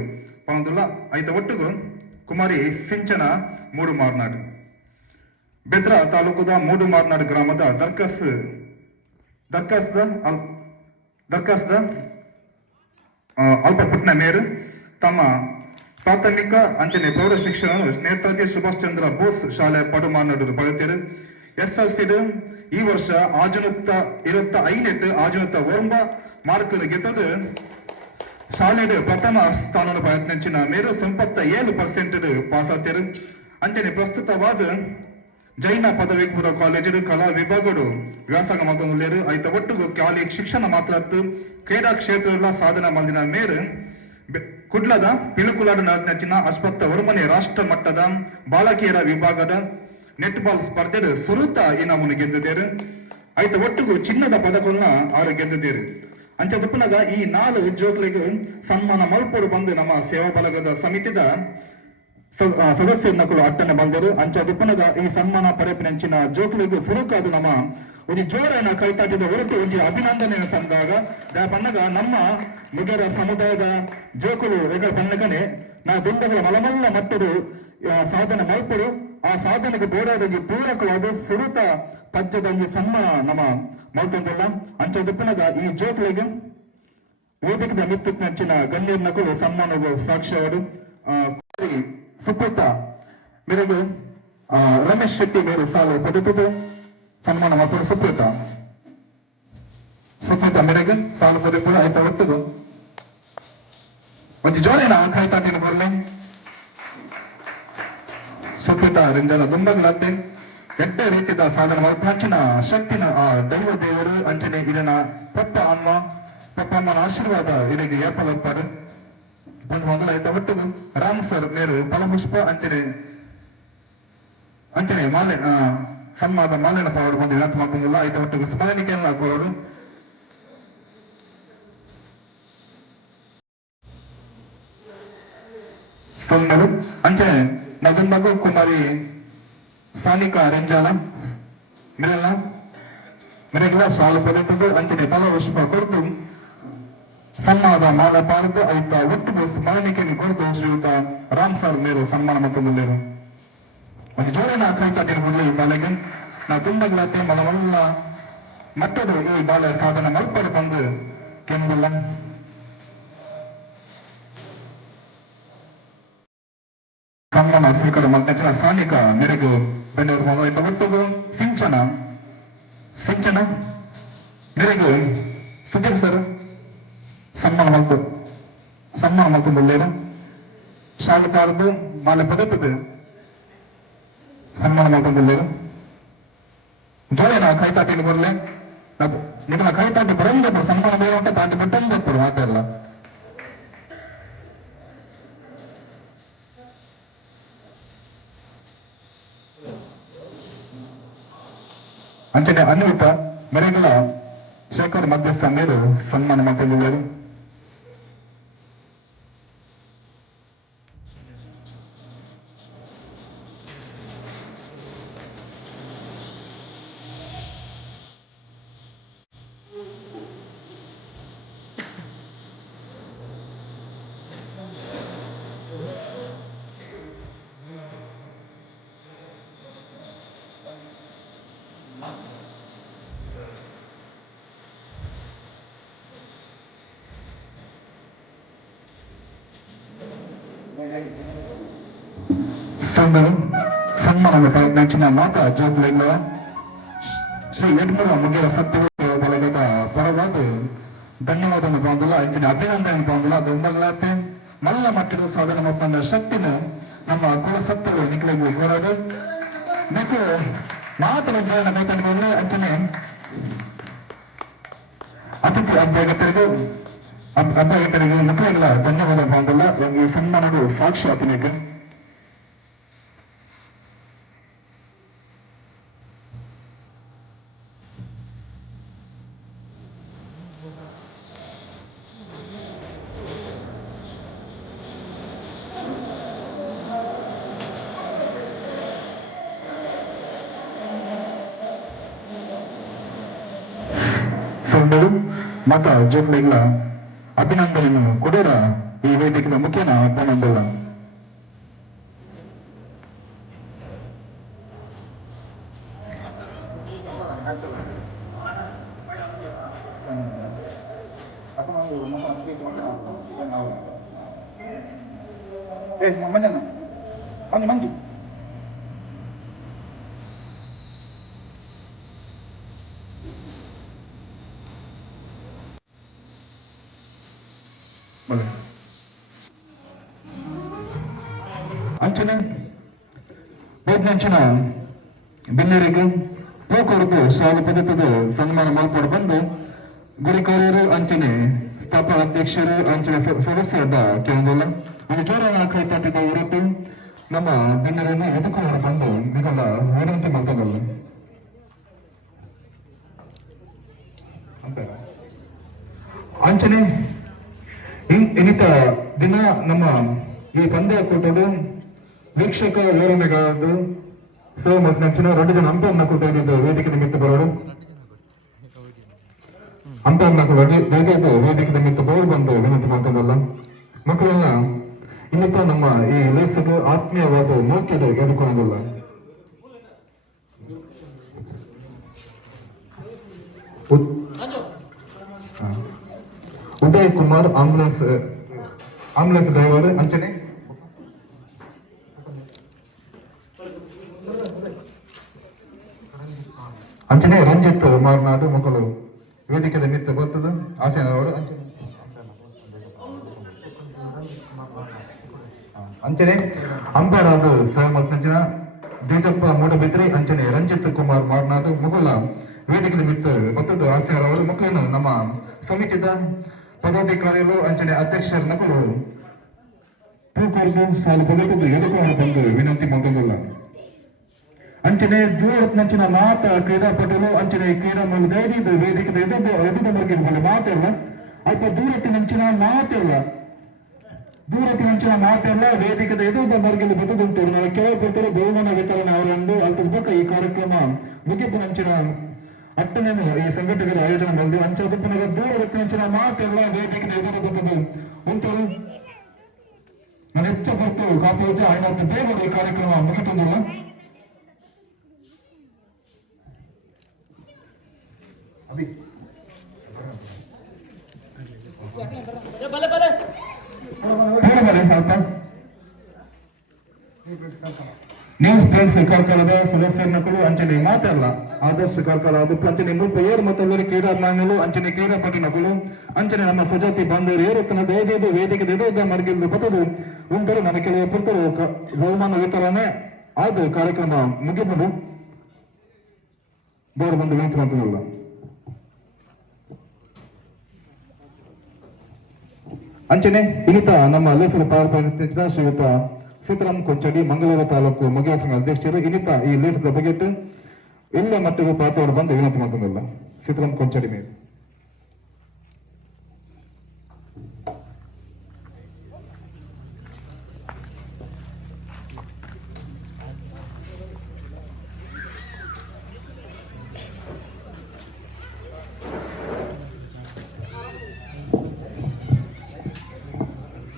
ಪಂದುಲ್ಲ ಐತ ಒಟ್ಟಿಗೂ ಕುಮಾರಿ ಸಿಂಚನ ಮೂಡು ಮಾರ್ನಾಡು ಬೆದ್ರ ತಾಲೂಕದ ಮೂಡು ಮಾರ್ನಾಡು ಗ್ರಾಮದ ದರ್ಕಸ್ದ ಅಲ್ಪಪುಟ್ನ ಮೇರು ತಮ್ಮ ಪ್ರಾಥಮಿಕ ಅಂಚನೆ ಪ್ರೌಢ ಶಿಕ್ಷಣ ನೇತಾಜಿ ಸುಭಾಷ್ ಚಂದ್ರ ಬೋಸ್ ಶಾಲೆ ಪಡು ಮಾರ್ನಾಡು ಪಡೆತೇರು SLC ಈ ವರ್ಷ ಆಜುನುತ್ತ ಒರಂಬ ಮಾರ್ಕ್ ಗೆದ್ದದು ಶಾಲೆಡ್ ಪ್ರಥಮ ಸ್ಥಾನ ಪ್ರಯತ್ನಿಂಚಿನ ಮೇರು 97% ಪಾಸ್ ಆತೇರು ಅಂಚನೆ ಪ್ರಸ್ತುತವಾದ ಜೈನ ಪದವಿ ಪೂರ್ವ ಕಾಲೇಜು ಕಲಾ ವಿಭಾಗಡು ವ್ಯಾಸಂಗ ಮಲ್ಲೇರು ಐತ ಒಟ್ಟಿಗೂ ಖಾಲಿ ಶಿಕ್ಷಣ ಮಾತ್ರ ಕ್ರೀಡಾ ಕ್ಷೇತ್ರ ಸಾಧನೆ ಮಲ್ದಿನ ಮೇರು ಕುಡ್ಲದ ಪಿಳುಕುಲಾಡು ನಚ್ಚಿನ ಅಶ್ವತ್ಥ ವರ್ಮನೆ ರಾಷ್ಟ್ರ ಮಟ್ಟದ ಬಾಲಕಿಯರ ವಿಭಾಗದ ನೆಟ್ಬಾಲ್ ಸ್ಪರ್ಧೆಡು ಸುರುತ ಇನಾಮನ್ನು ಗೆದ್ದಿದ್ದೇರು ಐತ ಒಟ್ಟಿಗೂ ಚಿನ್ನದ ಪದಕಗಳನ್ನ ಅವರು ಗೆದ್ದಿದ್ದೇರು ಅಂಚದಪ್ಪನಾಗ ಈ 4 ಜೋಕ್ಲಿಗೆ ಸನ್ಮಾನ ಮಲ್ಪೋಡು ಬಂದು ನಮ್ಮ ಸೇವಾ ಬಲಗದ ಸಮಿತಿದ ಸದಸ್ಯರನ್ನ ಅಟ್ಟನೆ ಬಂದರು ಅಂಚದಪ್ಪನಾಗ ಈ ಸನ್ಮಾನ ಪಡೆಪಿನಂಚಿನ ಜೋಕ್ಲಿಗೆ ಸುರುಕಾದ ನಮ್ಮ ಒಂದು ಜೋರನ ಕೈತಾಟಿದ ಹೊರಟು ಒಂದು ಅಭಿನಂದನೆ ಸಂದಾಗ ಪನ್ನಗ ನಮ್ಮ ಮುಗರ ಸಮುದಾಯದ ಜೋಕುಲು ಪನ್ನಗನೆ ನಾ ದುಂಡಗಳ ಮಲಮಲ್ಲ ಮಟ್ಟರು ಸಾಧನೆ ಮಲ್ಪರು ಆ ಸಾಧನೆಗೆ ಬೋಡಾದಂಗೆ ಪೂರಕವಾದ ಸುರುತ ಪದ್ಯದಂಗೆ ಸನ್ಮಾನ ನಮ್ಮ ಮಲ್ತಂದಲ್ಲ ಅಂಚದಪ್ಪನಾಗ ಈ ಜೋಕ್ಲಿಗೆ ವೇದಿಕದ ಮಿತ್ತಿನ ನೆಚ್ಚಿನ ಗಣ್ಯರ ನಕಲು ಸನ್ಮಾನಗಳು ಸಾಕ್ಷ್ಯವಾಡು ಸುಪ್ರೀತ ಮೇರೆಗೆ ರಮೇಶ್ ಶೆಟ್ಟಿ ಮೇರು ಸಾಲು ಪದ್ಧತಿ ಸನ್ಮಾನ ಮತ್ತು ಸುಪ್ರೀತ ಮೇರೆಗೆ ಸಾಲು ಪದ ಕೂಡ ಆಯ್ತಾ ಒಟ್ಟದು ಒಂದು ಜೋರಿನ ಕಾಯ್ತಾಟಿನ ಬರಲಿ ಸುಪ್ರೀತ ರಂಜನ ದುಂಬಗಳಂತೆ ಎಡ್ಡ ರೀತಿಯ ಸಾಧನ ಮಲ್ಪಾಚಿನ ಶಕ್ತಿನ ಆ ದೈವ ದೇವರು ಅಂಚನೆ ಇದನ್ನ ಪಪ್ಪಮ್ಮನ ಆಶೀರ್ವಾದ ಇದಕ್ಕೆ ಏಪಲಪ್ಪಾರು ಒಂದು ಮಗಳ ಆಯ್ತ ಒಟ್ಟಿಗೂ ರಾಮ್ ಸರ್ ಮೇರು ಫಲಪುಷ್ಪ ಅಂಚನೆ ಮಾಲೆ ಸನ್ಮಾದ ಮಾಲೆನ ಪಾವಡು ಬಂದು ಇವತ್ತು ಮಾತಂಗಿಲ್ಲ ಆಯ್ತ ಒಟ್ಟಿಗೂ ಸ್ಮರಣಿಕೆಯನ್ನು ಹಾಕುವವರು ಸೊನ್ನರು ಅಂಚನೆ ನಗಂಬಗು ಕುಮಾರಿ ಸಾನಿಕಾ ರೆಂಜಾಲ ಮಿರೆಲ್ಲ ಸಾಲು ಪಡೆತದ್ದು ಅಂಚನೆ ಫಲಪುಷ್ಪ ಕೊಡ್ತು ಸನ್ಮಾನದ ಮಾಲ ಪಾರದು ಆಯ್ತ ಒಟ್ಟಿಗೂ ಸ್ಮರಣಿಕೆಯನ್ನು ಕೊಡ್ತು ಶ್ರೀಯುತ ರಾಮ್ ಸರ್ ಮೇರು ಸನ್ಮಾನ ಮತ್ತೊಂದು ಒಂದು ಜೋರಿನ ಕೈತಾಟಿನ ಈ ಬಾಲೆಗೆ ನಾ ತುಂಬಗಳತೆ ಮಲವಲ್ಲ ಮತ್ತದು ಈ ಬಾಲೆ ಸಾಧನೆ ಮಲ್ಪಡು ಬಂದು ಕೆಂಬುಲ್ಲ ಸನ್ಮಾನ ಸ್ವೀಕಾರ ಮಲ್ಪನ ಸಾನಿಕ ಮೆರೆಗು ಬೆನ್ನೂರು ಮಗ ಆಯ್ತ ಒಟ್ಟಿಗೂ ಸಿಂಚನ ಮೆರೆಗು ಸುದೀಪ್ ಸರ್ ಸನ್ಮಾನ ಮಲ್ಪೊಂದುಲ್ಲೇರು ಶಾಲೆ ಪಾರದು ಬಾಲೆ ಪದತದು ಸನ್ಮಾನ ಮಲ್ಪೊಂದುಲ್ಲೇರು ಜೋಳಿನ ಕೈತಾಟಿನ ಬರಲೆ ನಿಮ್ಮನ್ನ ಕೈತಾಟಿ ಬರಂದಪ್ಪರು ಸನ್ಮಾನ ಬೇರೆ ಉಂಟ ತಾಟಿ ಬಟ್ಟಂದಪ್ಪರು ಮಾತೆಲ್ಲ ಅಂಚನೆ ಅನ್ವಿತ ಮೆರೆಗಲ ಶೇಖರ್ ಮಧ್ಯಸ್ಥ ಮೇರು ಸನ್ಮಾನ ಮಲ್ಪೊಂದುಲ್ಲೇರು ಸಂಘ ಸನ್ಮಾನದ ಪ್ರಯತ್ನಿಂచిన ಮಾತಾ ಜೋಗುಲಿಲ್ಲ ಶ್ರೀ ಯಡ್ಮೂರ ಮುಗಿರ ಸತ್ಯ ಬಳಗದ ಪರವಾದ ಧನ್ಯವಾದವನ್ನು ಪಾಂದುಲ ಅಂಚಿನ ಅಭಿನಂದನೆ ಪಾಂದುಲ ದೊಂಬಗಳಾಪೆ ಮಲ್ಲ ಮಟ್ಟದ ಸಾಧನ ಒಪ್ಪಂದ ಶಕ್ತಿನ ನಮ್ಮ ಕುಲಸತ್ತರು ನಿಖಿಲಿಗೆ ಇವರಾಗ మీకు ಮಾತನಾಡಿದ ಮೈತಂಡ ಅಂಚನೆ ಅತಿಥಿ ಅಭ್ಯರ್ಥಿಗಳಿಗೆ ಮುಖಗಳ ಧನ್ಯವಾದ ಪಾಂದುಲ ಈ ಸನ್ಮಾನಗಳು ಸಾಕ್ಷಾತ್ ನಿಮಗೆ ಸೊಂಡರು ಮತ ಜೊತೆಗಳ ಅಭಿನಂದನೆಯನ್ನು ಕೊಡೋರ ಈ ವೇದಿಕೆಯ ಮುಖ್ಯನ ಅಭಿನಂದನ ಮಂಜು ಅಂಚನೆ ಬೇದ್ನಂಚಿನ ಬಿನ್ನರಿಗೆ ಪೋಕೂರದು ಸಾಲು ಪದ್ಧತಿದ ಸನ್ಮಾನ ಮಾಡ್ಕೊಂಡು ಬಂದು ಗುರಿಕಾರ್ಯರು ಅಂಚನೆ ಸ್ಥಾಪನಾ ಅಧ್ಯಕ್ಷರು ಅಂಚನೆ ಸದಸ್ಯರ ಕೇಂದ್ರಲ್ಲ ಒಂದು ಜೋರಾನ ಕೈ ತಟ್ಟಿದ ಹೊರಟು ನಮ್ಮ ಬಿನ್ನರನ್ನು ಎದುಕೊಂಡು ಬಂದು ನಿಗಲ್ಲ ವಿನಂತಿ ಮಾಡ್ತಾಗಲ್ಲ ಅಂಚನೆ ಇನ್ನಿತ ದಿನ ನಮ್ಮ ಈ ಪಂದ್ಯಕೂಟದ ವೀಕ್ಷಕ ವಿವರಣೆಗಾರರು ಮತ್ತು ನೆಚ್ಚಿನ 2 ಜನ ಅಂಪೈರ್ನ ಕೂಟ ವೇದಿಕೆ ನಿಮಿತ್ತ ಬರೋರು ಅಂಪೈರ್ನ ವೇದಿಕೆ ನಿಮಿತ್ತ ಬರೋರು ಬಂದು ವಿನಂತಿ ಮಾಡ್ತದಲ್ಲ ಮಕ್ಕಳೆಲ್ಲ ಇನ್ನಿತ ನಮ್ಮ ಈ ಲೇಸಕ್ಕೆ ಆತ್ಮೀಯವಾದ ಮೌಕ್ಯದ ಎದುಕೊಳ್ಳೋದಿಲ್ಲ ಉದಯ್ ಕುಮಾರ್ ಆಂಬುಲೆನ್ಸ್ ಡ್ರೈವರ್ ಅಂಚನೆ ರಂಜಿತ್ ಮಾರ್ನಾಡು ಮಕ್ಕಳು ವೇದಿಕೆ ನಿಮಿತ್ತ ಬರ್ತದೆ ಆಸೆನವರು ಅಂಚನೆ ಅಂಪೈರ್ ಆದ ಸಹಮತ್ ನಂಚಿನ ದೇಜಪ್ಪ ಮೂಡಬಿದ್ರಿ ಅಂಚನೆ ರಂಜಿತ್ ಕುಮಾರ್ ಮಾರ್ನಾಡು ಮಕ್ಕಳ ವೇದಿಕೆ ನಿಮಿತ್ತ ಬರ್ತದ ಆಸೆನವರು ಮಕ್ಕಳನ್ನು ನಮ್ಮ ಸಮಿತಿದ ಪದಾಧಿಕಾರಿಗಳು ಅಂಚನೆ ಅಧ್ಯಕ್ಷರ ನಕಲು ಪೂಕರ್ದು ಸಾಲು ಪದಕದ್ದು ಎದುಕೊಂಡು ಬಂದು ವಿನಂತಿ ಮಾಡೋದಿಲ್ಲ ಅಂಚನೆ ದೂರದ ನಂಚಿನ ಮಾತ ಕ್ರೀಡಾಪಟುಗಳು ಅಂಚನೆ ಕ್ರೀಡಾ ಧೈರ್ಯದ ವೇದಿಕೆ ಎದುದ ವರ್ಗದ ಮಾತೆಲ್ಲ ಅಲ್ಪ ದೂರತ್ತಿನಂಚಿನ ಮಾತೆಲ್ಲ ವೇದಿಕೆದ ಎದುದ ವರ್ಗದ ಬದುದಂತು ನಾವು ಕೆಲವು ಬರ್ತಾರೆ ಬಹುಮಾನ ವಿತರಣೆ ಅವರಂದು ಅಲ್ಪದ ಬಳಿಕ ಈ ಕಾರ್ಯಕ್ರಮ ಮುಗಿಪಿನಂಚಿನ ಅಟ್ಟನೇನು ಈ ಸಂಘಟನೆಗಳ ಆಯೋಜನೆ ಮಾಡಿದೆ ಅಂಚದಪ್ಪನಾಗ ದೂರ ವ್ಯಕ್ತಿನ ಮಾತೆಲ್ಲ ವೇದಿಕೆ ಎದುರು ಬರ್ತದೆ ಒಂತರು ನಾನು ಹೆಚ್ಚ ಬರ್ತು ಕಾಪೋಜ ಐನತ್ತು ಬೇಗ ಈ ಕಾರ್ಯಕ್ರಮ ಮುಗಿತಂದಿಲ್ಲ ನ್ಯೂಸ್ ಫ್ರೆಂಡ್ಸ್ ಕಾರ್ಕಳದ ಸದಸ್ಯರನ್ನು ಅಂಚನೆ ಮಾತಲ್ಲ ಆದರ್ಶ ಕಾರ್ಕಳ ಅದು ಅಂಚನೆ ಏರು ಮತ್ತಲ್ಲರೂ ಕ್ರೀಡಾಭಿಮಾನಿಗಳು ಅಂಚನೆ ಕ್ರೀಡಾಪಟುಗಳು ಅಂಚನೆ ನಮ್ಮ ಸುಜಾತಿ ಬಾಂಧವರು ಏರುತ್ತನ ದಯದೇದು ವೇದಿಕೆ ಎದುದ ಮರ್ಗಿಲ್ದು ಬತ್ತದು ಒಂಥರ ನನ್ನ ಕೆಲವು ಪುರ್ತರು ಬಹುಮಾನ ವಿತರಣೆ ಆದ ಕಾರ್ಯಕ್ರಮ ಮುಗಿಬಹುದು ಬೋರ್ ಬಂದು ವಿನಂತಿ ಮಾಡ್ತದಲ್ಲ ಅಂಚನೆ ಇನ್ನಿತ ನಮ್ಮ ಲೇಸರ ಪಾಲ್ಪಂಚಿದ ಶ್ರೀಯುತ ಸೀತಾರಾಮ್ ಕೊಂಚಡಿ ಮಂಗಳೂರು ತಾಲೂಕು ಮಹಿಳಾ ಸಂಘ ಅಧ್ಯಕ್ಷರು ಇನ್ನಿತ ಈ ಲೇಸದ ಬಗೆಟ್ ಎಲ್ಲ ಮಟ್ಟಿಗೂ ಪಾತ್ರವರು ಬಂದು ವಿನಂತಿ ಮಾಡ್ತದಲ್ಲ ಸೀತಾರಾಮ್ ಕೊಂಚಡಿ ಮೇಲೆ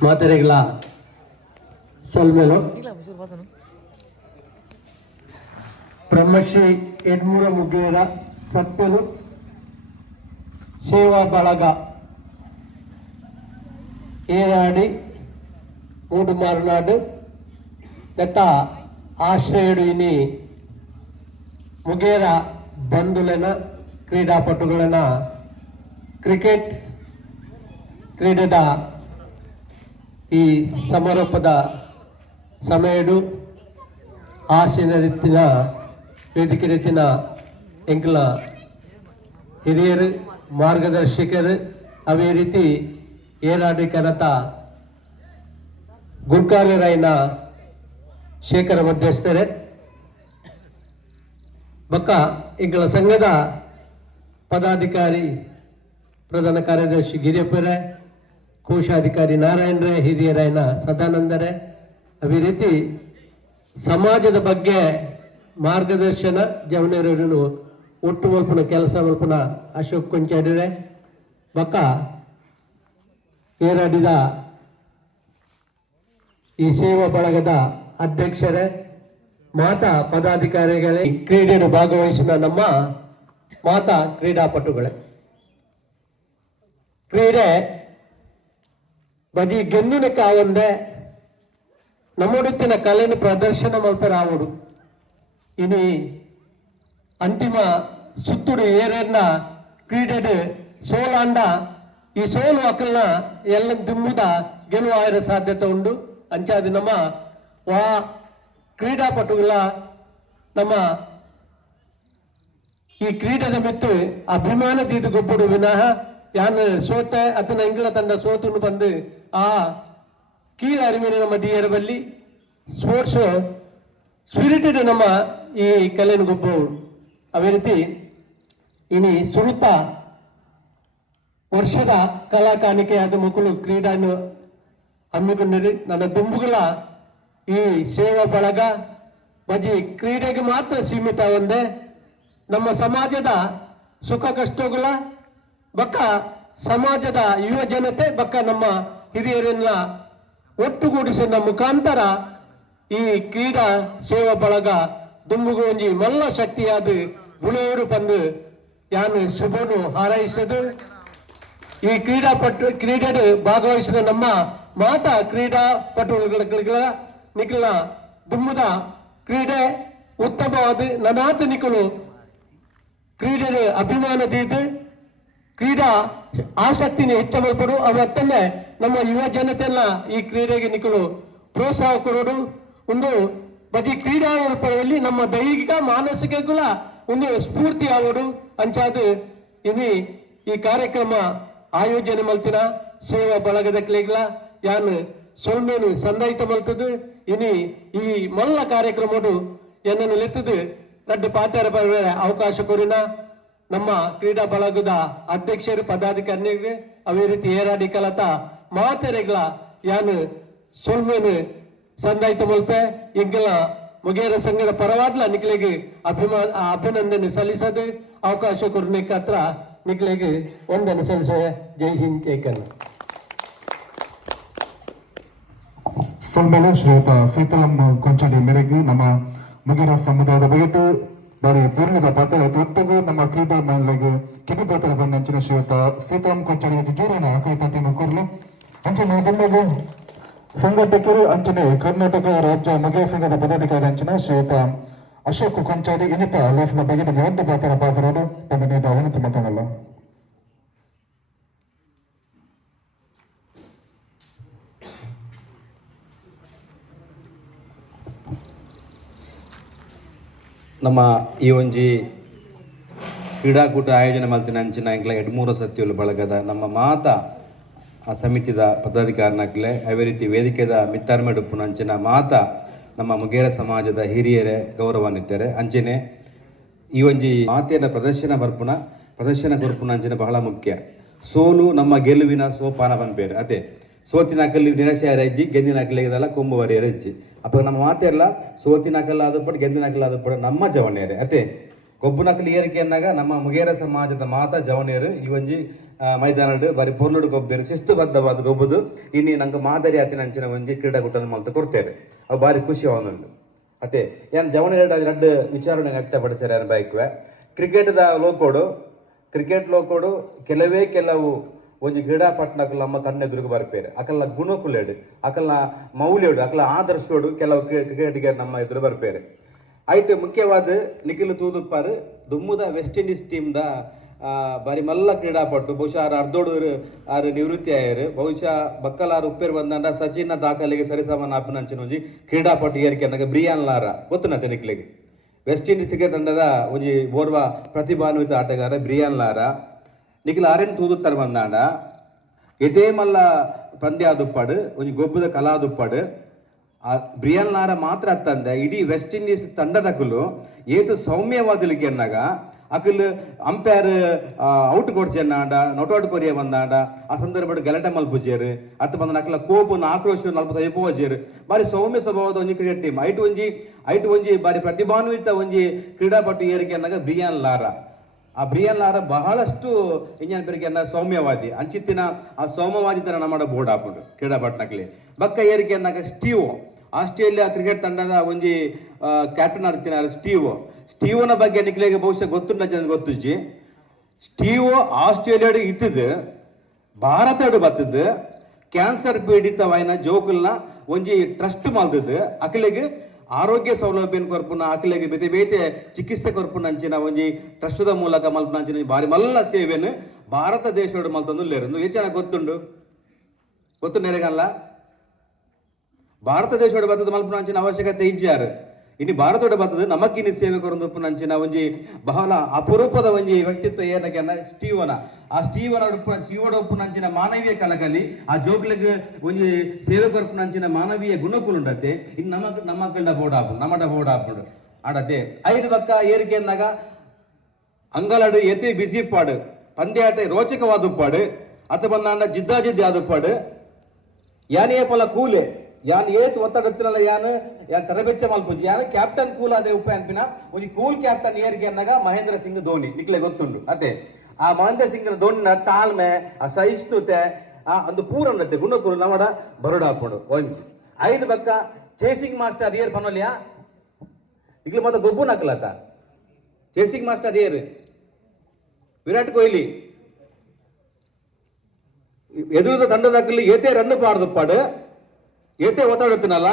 ಮಾತೆರೆಗಳ ಸೊಲ್ಮೆಲು ಬ್ರಹ್ಮಶ್ರೀ ಎಡ್ಮೂರ ಮುಗೇರ ಸತ್ಯಲು ಸೇವಾ ಬಳಗ ಏನಾಡಿ ಮೂಡು ಮಾರುನಾಡು ನೆತ್ತ ಆಶ್ರಯಡು ಇನಿ ಮುಗೇರ ಬಂಧುಲನ ಕ್ರೀಡಾಪಟುಗಳನ್ನ ಕ್ರಿಕೆಟ್ ಕ್ರೀಡೆದ ಈ ಸಮಾರೋಪದ ಸಮಯಡು ಆಶಿನ ರೀತಿನ ವೇದಿಕೆ ರೀತಿನ ಎಂಕಲ ಹಿರಿಯರು ಮಾರ್ಗದರ್ಶಕರು ಅವೇ ರೀತಿ ಏರಾಡಿ ಕನತ ಗುರ್ಕಾರ್ಯರಾಯನ ಶೇಖರ ಮಧ್ಯಸ್ಥರೇ ಬಕ್ಕ ಎಂಕಲ ಸಂಘದ ಪದಾಧಿಕಾರಿ ಪ್ರಧಾನ ಕಾರ್ಯದರ್ಶಿ ಗಿರಿಯಪ್ಪರೇ ಕೋಶಾಧಿಕಾರಿ ನಾರಾಯಣರೇ ಹಿರಿಯರಾಯನ ಸದಾನಂದರೇ ಅದೇ ರೀತಿ ಸಮಾಜದ ಬಗ್ಗೆ ಮಾರ್ಗದರ್ಶನ ಜವನೇರನ್ನು ಒಟ್ಟು ಮಲ್ಪನ ಕೆಲಸ ಮಲ್ಪನ ಅಶೋಕ್ ಕೊಂಚಾಡಿರೆ ಬಕ್ಕ ಏರಾಡಿದ ಈ ಸೇವಾ ಬಳಗದ ಅಧ್ಯಕ್ಷರೇ ಮಾತಾ ಪದಾಧಿಕಾರಿಗಳೇ ಕ್ರೀಡೆಯನ್ನು ಭಾಗವಹಿಸಿದ ನಮ್ಮ ಮಾತಾ ಕ್ರೀಡಾಪಟುಗಳೇ ಕ್ರೀಡೆ ಬದಿ ಗೆಂದುನ ಕಾವಂದೆ ನಮ್ಮೊಡುತ್ತಿನ ಕಲೆಯನ್ನು ಪ್ರದರ್ಶನ ಮಲ್ಪರಾವುಡು ಇನಿ ಅಂತಿಮ ಸುತ್ತುಡು ಏರನ್ನ ಕ್ರೀಡೆಡು ಸೋಲಾಂಡ ಈ ಸೋಲು ಅಕ್ಕಲ್ನ ಎಲ್ಲ ದುಮ್ಮುದ ಗೆಲುವು ಆಯ್ರ ಸಾಧ್ಯತೆ ಉಂಡು ಅಂಚಾದ ನಮ್ಮ ವಾ ಕ್ರೀಡಾಪಟುಗಳ ನಮ್ಮ ಈ ಕ್ರೀಡೆದ ಮೆತ್ತು ಅಭಿಮಾನ ದೀದು ಗೊಬ್ಬಡು ವಿನಃ ಯಾನು ಸೋತೆ ಅತನ ಎಂಗಳ ತಂಡ ಸೋತುಂಡು ಬಂದು ಆ ಕೀಳ ಅರಿವಿನ ನಮ್ಮ ದಿಯರ ಬಲ್ಲಿ ಸ್ಪೋರ್ಟ್ಸ್ ಸ್ಪಿರಿಟೆಡ್ ನಮ್ಮ ಈ ಕಲೆಯನ್ನು ಗೊಬ್ಬರು ಅದೇ ರೀತಿ ಇನಿ ಸುರುತ ವರ್ಷದ ಕಲಾ ಕಾಣಿಕೆಯಾದ ಮಕ್ಕಳು ಕ್ರೀಡಾನ್ನು ಹಮ್ಮಿಕೊಂಡಿರಿ ನನ್ನ ದುಂಬುಗಳ ಈ ಸೇವಾ ಬಳಗ ಬಜಿ ಕ್ರೀಡೆಗೆ ಮಾತ್ರ ಸೀಮಿತ ಒಂದೇ ನಮ್ಮ ಸಮಾಜದ ಸುಖ ಕಷ್ಟಗಳ ಬಕ್ಕ ಸಮಾಜದ ಯುವ ಜನತೆ ಬಕ್ಕ ನಮ್ಮ ಹಿರಿಯರನ್ನ ಒಟ್ಟುಗೂಡಿಸಿದ ಮುಖಾಂತರ ಈ ಕ್ರೀಡಾ ಸೇವಾ ಬಳಗ ದುಂಬುಗು ಒಂಜಿ ಮಲ್ಲ ಶಕ್ತಿಯಾದ ಗುಳೆಯವರು ಬಂದು ಯಾನು ಶುಭನು ಹಾರೈಸದು ಈ ಕ್ರೀಡೆಡು ಭಾಗವಹಿಸಿದ ನಮ್ಮ ಮಾತಾ ಕ್ರೀಡಾಪಟುಗಳ ನಿಖಿಲ ದುಮ್ಮದ ಕ್ರೀಡೆ ಉತ್ತಮವಾದ ನನಾತ ನಿಖಲು ಕ್ರೀಡೆ ಅಭಿಮಾನ ದೀದು ಕ್ರೀಡಾ ಆಸಕ್ತಿನ ಹೆಚ್ಚಮಲ್ಪಡು ಅವತ್ತನ್ನೇ ನಮ್ಮ ಯುವ ಜನತೆಲ್ಲ ಈ ಕ್ರೀಡೆಗೆ ನಿಖಲು ಪ್ರೋತ್ಸಾಹ ಕೊಡೋದು ಒಂದು ಬದಿ ಕ್ರೀಡಾ ಪರದಲ್ಲಿ ನಮ್ಮ ದೈಹಿಕ ಮಾನಸಿಕಗಳ ಒಂದು ಸ್ಫೂರ್ತಿ ಆಗೋದು ಅಂಚಾದು ಇನಿ ಈ ಕಾರ್ಯಕ್ರಮ ಆಯೋಜನೆ ಮಲ್ತಿನ ಸೇವಾ ಬಳಗದ ಕ್ಲೇಗ್ಲ ಯಾನು ಸೊಲ್ಮೇನು ಸಂದಾಯಿತ ಮಲ್ತದು ಇನಿ ಈ ಮಲ್ಲ ಕಾರ್ಯಕ್ರಮಡು ಎನ್ನನ್ನು ಲೆತ್ತದು ರಡ್ಡು ಪಾತ್ರ ಅವಕಾಶ ಕೊರಿನ ನಮ್ಮ ಕ್ರೀಡಾ ಬಳಗದ ಅಧ್ಯಕ್ಷರು ಪದಾಧಿಕಾರಿಗಳಿಗೆ ಅವೇ ರೀತಿ ಏರಾಡಿ ಕಲತ ಮಾತೆರೆಗಳ ಯಾನು ಸೊಲ್ಮೇನು ಸಂದಾಯಿತ ಮಲ್ಪೆ ಇಂಗೆಲ್ಲ ಮುಗೇರ ಸಂಘದ ಪರವಾದ್ಲ ನಿಕ್ಲೆಗೆ ಅಭಿನಂದನೆ ಸಲ್ಲಿಸದು ಅವಕಾಶ ಕೊರನಿಕ್ಕೆ ಹತ್ರ ನಿಕ್ಲೆಗೆ ವಂದನೆ ಸಲ್ಲಿಸ ಜೈ ಹಿಂದ್ ಕೇಕನ್ನು ಸೊಲ್ಮೇಲೆ ಶ್ರೀಯುತ ಸೀತಾರಾಮ್ ಕೊಂಚಡಿ ಮೇರೆಗೆ ನಮ್ಮ ಮುಗೇರ ಸಮುದಾಯದ ಬಗೆಟು ಬಾರಿ ಪೂರ್ಣದ ಪಾತ್ರ ಒಟ್ಟಿಗೂ ನಮ್ಮ ಕ್ರೀಡಾ ಮಹಿಳೆಗೆ ಕಿವಿ ಪಾತ್ರ ಬಂದಂಚಿನ ಶ್ರೀಯುತ ಸೀತಾರಾಮ್ ಕೊಂಚಡಿ ಜೋರನ ಕೈತಾಟಿನ ಕೊರಲು ಅಂಚನೆ ದುಮ್ಮೆಗೆ ಸಂಘಟಕರು ಅಂಚನೆ ಕರ್ನಾಟಕ ರಾಜ್ಯ ಮಹಿಳಾ ಸಂಘದ ಪದಾಧಿಕಾರಿ ಅಂಚನೆ ಶ್ರೀಯುತ ಅಶೋಕ್ ಕೊಂಚಾಡಿ ಇನ್ನಿತ ಲೇಸದ ಬಗ್ಗೆ ನಮಗೆ ಒಂದು ಪಾತ್ರ ಪಾತ್ರರು ಬಂದ ಅವನತಿ ಮಾತಾಡಲ್ಲ ನಮ್ಮ ಈ ಒಂಜಿ ಕ್ರೀಡಾಕೂಟ ಆಯೋಜನೆ ಮಲ್ತಿನ ಅಂಚಿನ ಎಂಕ್ಲ 2-3 ಸತ್ಯಗಳು ಬಳಗದ ನಮ್ಮ ಮಾತಾ ಆ ಸಮಿತಿದ ಪದಾಧಿಕಾರಿನಾಗಲೇ ಅದೇ ರೀತಿ ವೇದಿಕೆದ ಮಿತ್ತಾರ್ಮೆಡುಪ್ಪುನ ಅಂಚಿನ ಮಾತಾ ನಮ್ಮ ಮುಗೇರ ಸಮಾಜದ ಹಿರಿಯರೇ ಗೌರವಾನ್ವಿತರೆ ಅಂಚನೆ ಈ ಒಂಜಿ ಮಾತೆಯ ಪ್ರದರ್ಶನ ಕೊರ್ಪುನ ಅಂಚನೆ ಬಹಳ ಮುಖ್ಯ ಸೋಲು ನಮ್ಮ ಗೆಲುವಿನ ಸೋಪಾನ ಪನ್ಪೇರು ಅದೇ ಸೋತಿನ ಕಲ್ಲಿ ನಿರಾಶೆಯ ರಜ್ಜಿ ಗೆಂದಿನ ಕಲ್ಲಿಗೆದಲ್ಲ ಕೊಂಬುವರಿಯ ರಜ್ಜಿ ಅಪ್ಪ ನಮ್ಮ ಮಾತೆಲ್ಲ ಸೋತಿನ ಕಲ್ಲ ಆದಪಟ್ಟು ಗೆಂದಿನ ಕಲ್ಲ ಆದಪಟ್ಟು ನಮ್ಮ ಜವಣಿಯರೇ ಅದೇ ಕೊಬ್ಬು ನಕಲಿ ಏರಿಕೆ ಅನ್ನಾಗ ನಮ್ಮ ಮುಗೇರ ಸಮಾಜದ ಮಾತಾ ಜವಣಿಯರು ಈ ಒಂಜಿ ಮೈದಾನಡು ಬಾರಿ ಪೊರ್ಲುಡು ಗೊಬ್ಬರು ಶಿಸ್ತುಬದ್ಧವಾದ ಗೊಬ್ಬುದು ಇನ್ನು ನಂಗೆ ಮಾದರಿ ಆತಿನ ಅಂಚಿನ ಒಂಜಿ ಕ್ರೀಡಾಕೂಟನ ಮಲ್ತ ಕೊಡ್ತೇವೆ ಅವು ಭಾರಿ ಖುಷಿ ಅವನುಂಡು ಅದೇ ಏನು ಜವನ ಎರಡು ವಿಚಾರಣೆ ವ್ಯಕ್ತಪಡಿಸ್ಯಾರ ಏನು ಬೈಕ್ವೆ ಕ್ರಿಕೆಟ್ ಲೋಕೋಡು ಕೆಲವು ಒಂಜಿ ಕ್ರೀಡಾಪಟ್ಟಣಕ್ಕೂ ನಮ್ಮ ಕಣ್ಣೆದುರುಗು ಬರ್ಪೇರು ಅಕಲ್ನ ಗುಣಕುಲೇಡು ಅಕಲ್ನ ಮೌಲ್ಯೋಡು ಅಕಲ್ನ ಆದರ್ಶೋಡು ಕೆಲವು ಕ್ರಿಕೆಟ್ಗೆ ನಮ್ಮ ಎದುರು ಬರ್ಪೇರು ಐಟ್ ಮುಖ್ಯವಾದ ನಿಖಿಲ್ ತೂದುಪ್ಪಾರು ದುಮ್ಮುದ ವೆಸ್ಟ್ ಇಂಡೀಸ್ ಟೀಮ್ದ ಬಾರಿ ಮಲ್ಲ ಕ್ರೀಡಾಪಟು ಬಹುಶಃ ಅರ್ಧೋಡು ಆರು ನಿವೃತ್ತಿ ಆಯರು ಬಹುಶಃ ಬಕ್ಕಲಾರು ಉಪ್ಪೇರು ಬಂದಂಡ ಸಚಿನ್ನ ದಾಖಲೆಗೆ ಸರಿಸಮಾನ ಆಪಿನಂಚಿನ ಒಂಜಿ ಕ್ರೀಡಾಪಟು ಏರಿಕೆ ಅನ್ನಗ ಬ್ರಿಯಾನ್ ಲಾರಾ ಗೊತ್ತುನತ್ತೆ ನಿಖಿಲಿಗೆ ವೆಸ್ಟ್ ಇಂಡೀಸ್ ಕ್ರಿಕೆಟ್ ತಂಡದ ಒಂಜಿ ಓರ್ವ ಪ್ರತಿಭಾನ್ವಿತ ಆಟಗಾರ ಬ್ರಿಯಾನ್ ಲಾರಾ ನಿಖಿಲ್ ಆರೆನ್ ತೂದುತ್ತಾರೆ ಬಂದಾಂಡ ಎದೇ ಮಲ್ಲ ಪಂದ್ಯ ಆದುಪ್ಪಾಡು ಒಂಜಿ ಗೊಬ್ಬದ ಕಲಾ ಆದುಪ್ಪಾಡು ಆ ಬ್ರಿಯಾನ್ ಲಾರಾ ಮಾತ್ರ ಅತ್ತಂದೆ ಇಡೀ West Indies ತಂಡದಕ್ಕಲು ಏತು ಸೌಮ್ಯವಾದಲಿಕ್ಕೆ ಅನ್ನಗ Akal umpire out ಕೊಡ್ಚೆನ್ನಾಂಡ ನೊಟೌಟ್ ಕೊರಿಯ ಬಂದಾಂಡ ಆ ಸಂದರ್ಭ ಗಲಾಟೆ ಮಲ್ಪುಜೇರು ಅತ್ತ ಬಂದ ಅಕಲ ಕೋಪನ ಆಕ್ರೋಶ ನಲ್ಪ ಎಪ್ಪೋಜೇರು ಬಾರಿ ಸೌಮ್ಯ ಸ್ವಭಾವದ ಒಂಜಿ ಕ್ರಿಕೆಟ್ ಟೀಮ್ ಐಟು ಒಂಜಿ ಬಾರಿ ಪ್ರತಿಭಾನ್ವಿತ ಒಂಜಿ ಕ್ರೀಡಾಪಟು ಏರಿಕೆ ಅನ್ನಗ ಬ್ರಿಯಾನ್ ಲಾರಾ ಆ ಬ್ರಿಯಾನ್ ಲಾರಾ ಬಹಳಷ್ಟು ಇಂಜನ್ ಪೇರಿಗೆ ಅನ್ನ ಸೌಮ್ಯವಾದಿ ಅಂಚಿತ್ತಿನ ಆ ಸೌಮ್ಯವಾದಿತನ ನಮ್ಮ ಬೋರ್ಡ್ ಹಾಕೊಂಡು ಕ್ರೀಡಾಪಟ್ಟಣಕ್ಕೆ ಬಕ್ಕ ಏರಿಕೆ ಅನ್ನಗ ಸ್ಟೀವ್ ಆಸ್ಟ್ರೇಲಿಯಾ ಕ್ರಿಕೆಟ್ ತಂಡದ ಒಂಜಿ ಕ್ಯಾಪ್ಟನ್ ಆಗ್ತಿನ ಸ್ಟೀವನ ಬಗ್ಗೆ ನಿಖಿಲಿಗೆ ಬಹುಶಃ ಗೊತ್ತುಜ್ಜಿ ಸ್ಟೀವ್ ಆಸ್ಟ್ರೇಲಿಯಾಡು ಇತ್ತದು ಭಾರತಡು ಬತ್ತದು ಕ್ಯಾನ್ಸರ್ ಪೀಡಿತವಾಯಿನ ಜೋಕುಲ್ನ ಒಂಜಿ ಟ್ರಸ್ಟ್ ಮಲ್ದದ್ದು ಅಕಲಿಗೆ ಆರೋಗ್ಯ ಸೌಲಭ್ಯ ಕೊರ್ಪುನ ಅಕಲಿಗೆ ಬೇತೆ ಬೇತೆ ಚಿಕಿತ್ಸೆ ಕೊರ್ಪುನ ಅಂಚಿನ ಒಂಜಿ ಟ್ರಸ್ಟದ ಮೂಲಕ ಮಲ್ಪುನ ಅಂಚಿನ ಬಾರಿ ಮಲ್ಲ ಸೇವೆನು ಭಾರತ ದೇಶೋಡು ಮಲ್ತೊಂದು ಲೇರು ಹೆಚ್ಚಾನ ಗೊತ್ತು ನೆರೆಗಲ್ಲ ಭಾರತ ದೇಶೋಡು ಬತ್ತದ ಮಲ್ಪುನ ಅಂಚಿನ ಅವಶ್ಯಕತೆ ಇಜ್ಜಾರು ಇನ್ನು ಭಾರತೋಡ ಬರ್ತದೆ ನಮಕ್ಕಿನಿ ಸೇವೆ ಕೊರೊಂದು ನಂಚಿನ ಒಂಜಿ ಬಹಳ ಅಪರೂಪದ ಒಂಜಿ ವ್ಯಕ್ತಿತ್ವ ಏನಕ್ಕೆ ಸ್ಟೀವನ ಆ ಸ್ಟೀವನ ಉಪ್ಪುನಂಚಿನ ಮಾನವೀಯ ಕಲಕಲಿ ಆ ಜೋಕ್ಲಿಗೆ ಒಂಜಿ ಸೇವೆ ಕೊರಪುನಂಚಿನ ಮಾನವೀಯ ಗುಣಕುಲುಂಡತೆ ಇನ್ನು ನಮ್ಮಕ್ಕಳ ಬೋಡಾಪು ನಮ್ಮಡ ಬೋಡಾಪುಡು ಆಡತೆ ಐದು ಪಕ್ಕ ಏರಿಕೆ ಅನ್ನಗ ಅಂಗಲಾಡು ಎತ್ತೆ ಬಿಸಿ ಪಾಡು ಪಂದ್ಯಾಟ ರೋಚಕವಾದುಪ್ಪಾಡು ಅತ್ತ ಬಂದಾಂಡ ಜಿದ್ದಾಜಿದ್ದಿ ಆದುಪ್ಪಾಡು ಯಾನೇ ಪೊಲ ಕೂಲೆ ಯಾನ್ ಏತ್ ಒತ್ತಡತ್ತಿನಲ್ಲ ಯಾನ್ ತರಬೇತಿ ಮಲ್ಪುಜಿ ಯಾನ್ ಕ್ಯಾಪ್ಟನ್ ಕೂಲ್ ಅದೇ ಉಪ ಅನ್ಪಿನ ಒಂಜಿ ಕೂಲ್ ಕ್ಯಾಪ್ಟನ್ ಏರ್ಗೆ ಅನ್ನಗ ಮಹೇಂದ್ರ ಸಿಂಗ್ ಧೋನಿ ನಿಕ್ಲೆ ಗೊತ್ತುಂಡು ಅದೇ ಆ ಮಹೇಂದ್ರ ಸಿಂಗ್ ಧೋನಿನ ತಾಳ್ಮೆ ಆ ಸಹಿಷ್ಣುತೆ ಆ ಒಂದು ಪೂರ ಉಂಡತ್ತೆ ಗುಣಕುಲು ನಮ್ಮಡ ಬರೋಡ ಹಾಕೊಂಡು ಒಂಜಿ ಐದು ಪಕ್ಕ ಚೇಸಿಂಗ್ ಮಾಸ್ಟರ್ ಏರ್ ಪನೋಲಿಯಾ ಇಗ್ಲು ಮತ್ತೆ ಗೊಬ್ಬು ನಕ್ಲತ್ತ ಚೇಸಿಂಗ್ ಮಾಸ್ಟರ್ ಏರ್ ವಿರಾಟ್ ಕೊಹ್ಲಿ ಎದುರದ ತಂಡದಕ್ಕಲ್ಲಿ ಏತೆ ರನ್ ಪಾಡ್ದುಪ್ಪಾಡು ಏತೆ ಒತ್ತಡತ್ತಿನಲ್ಲ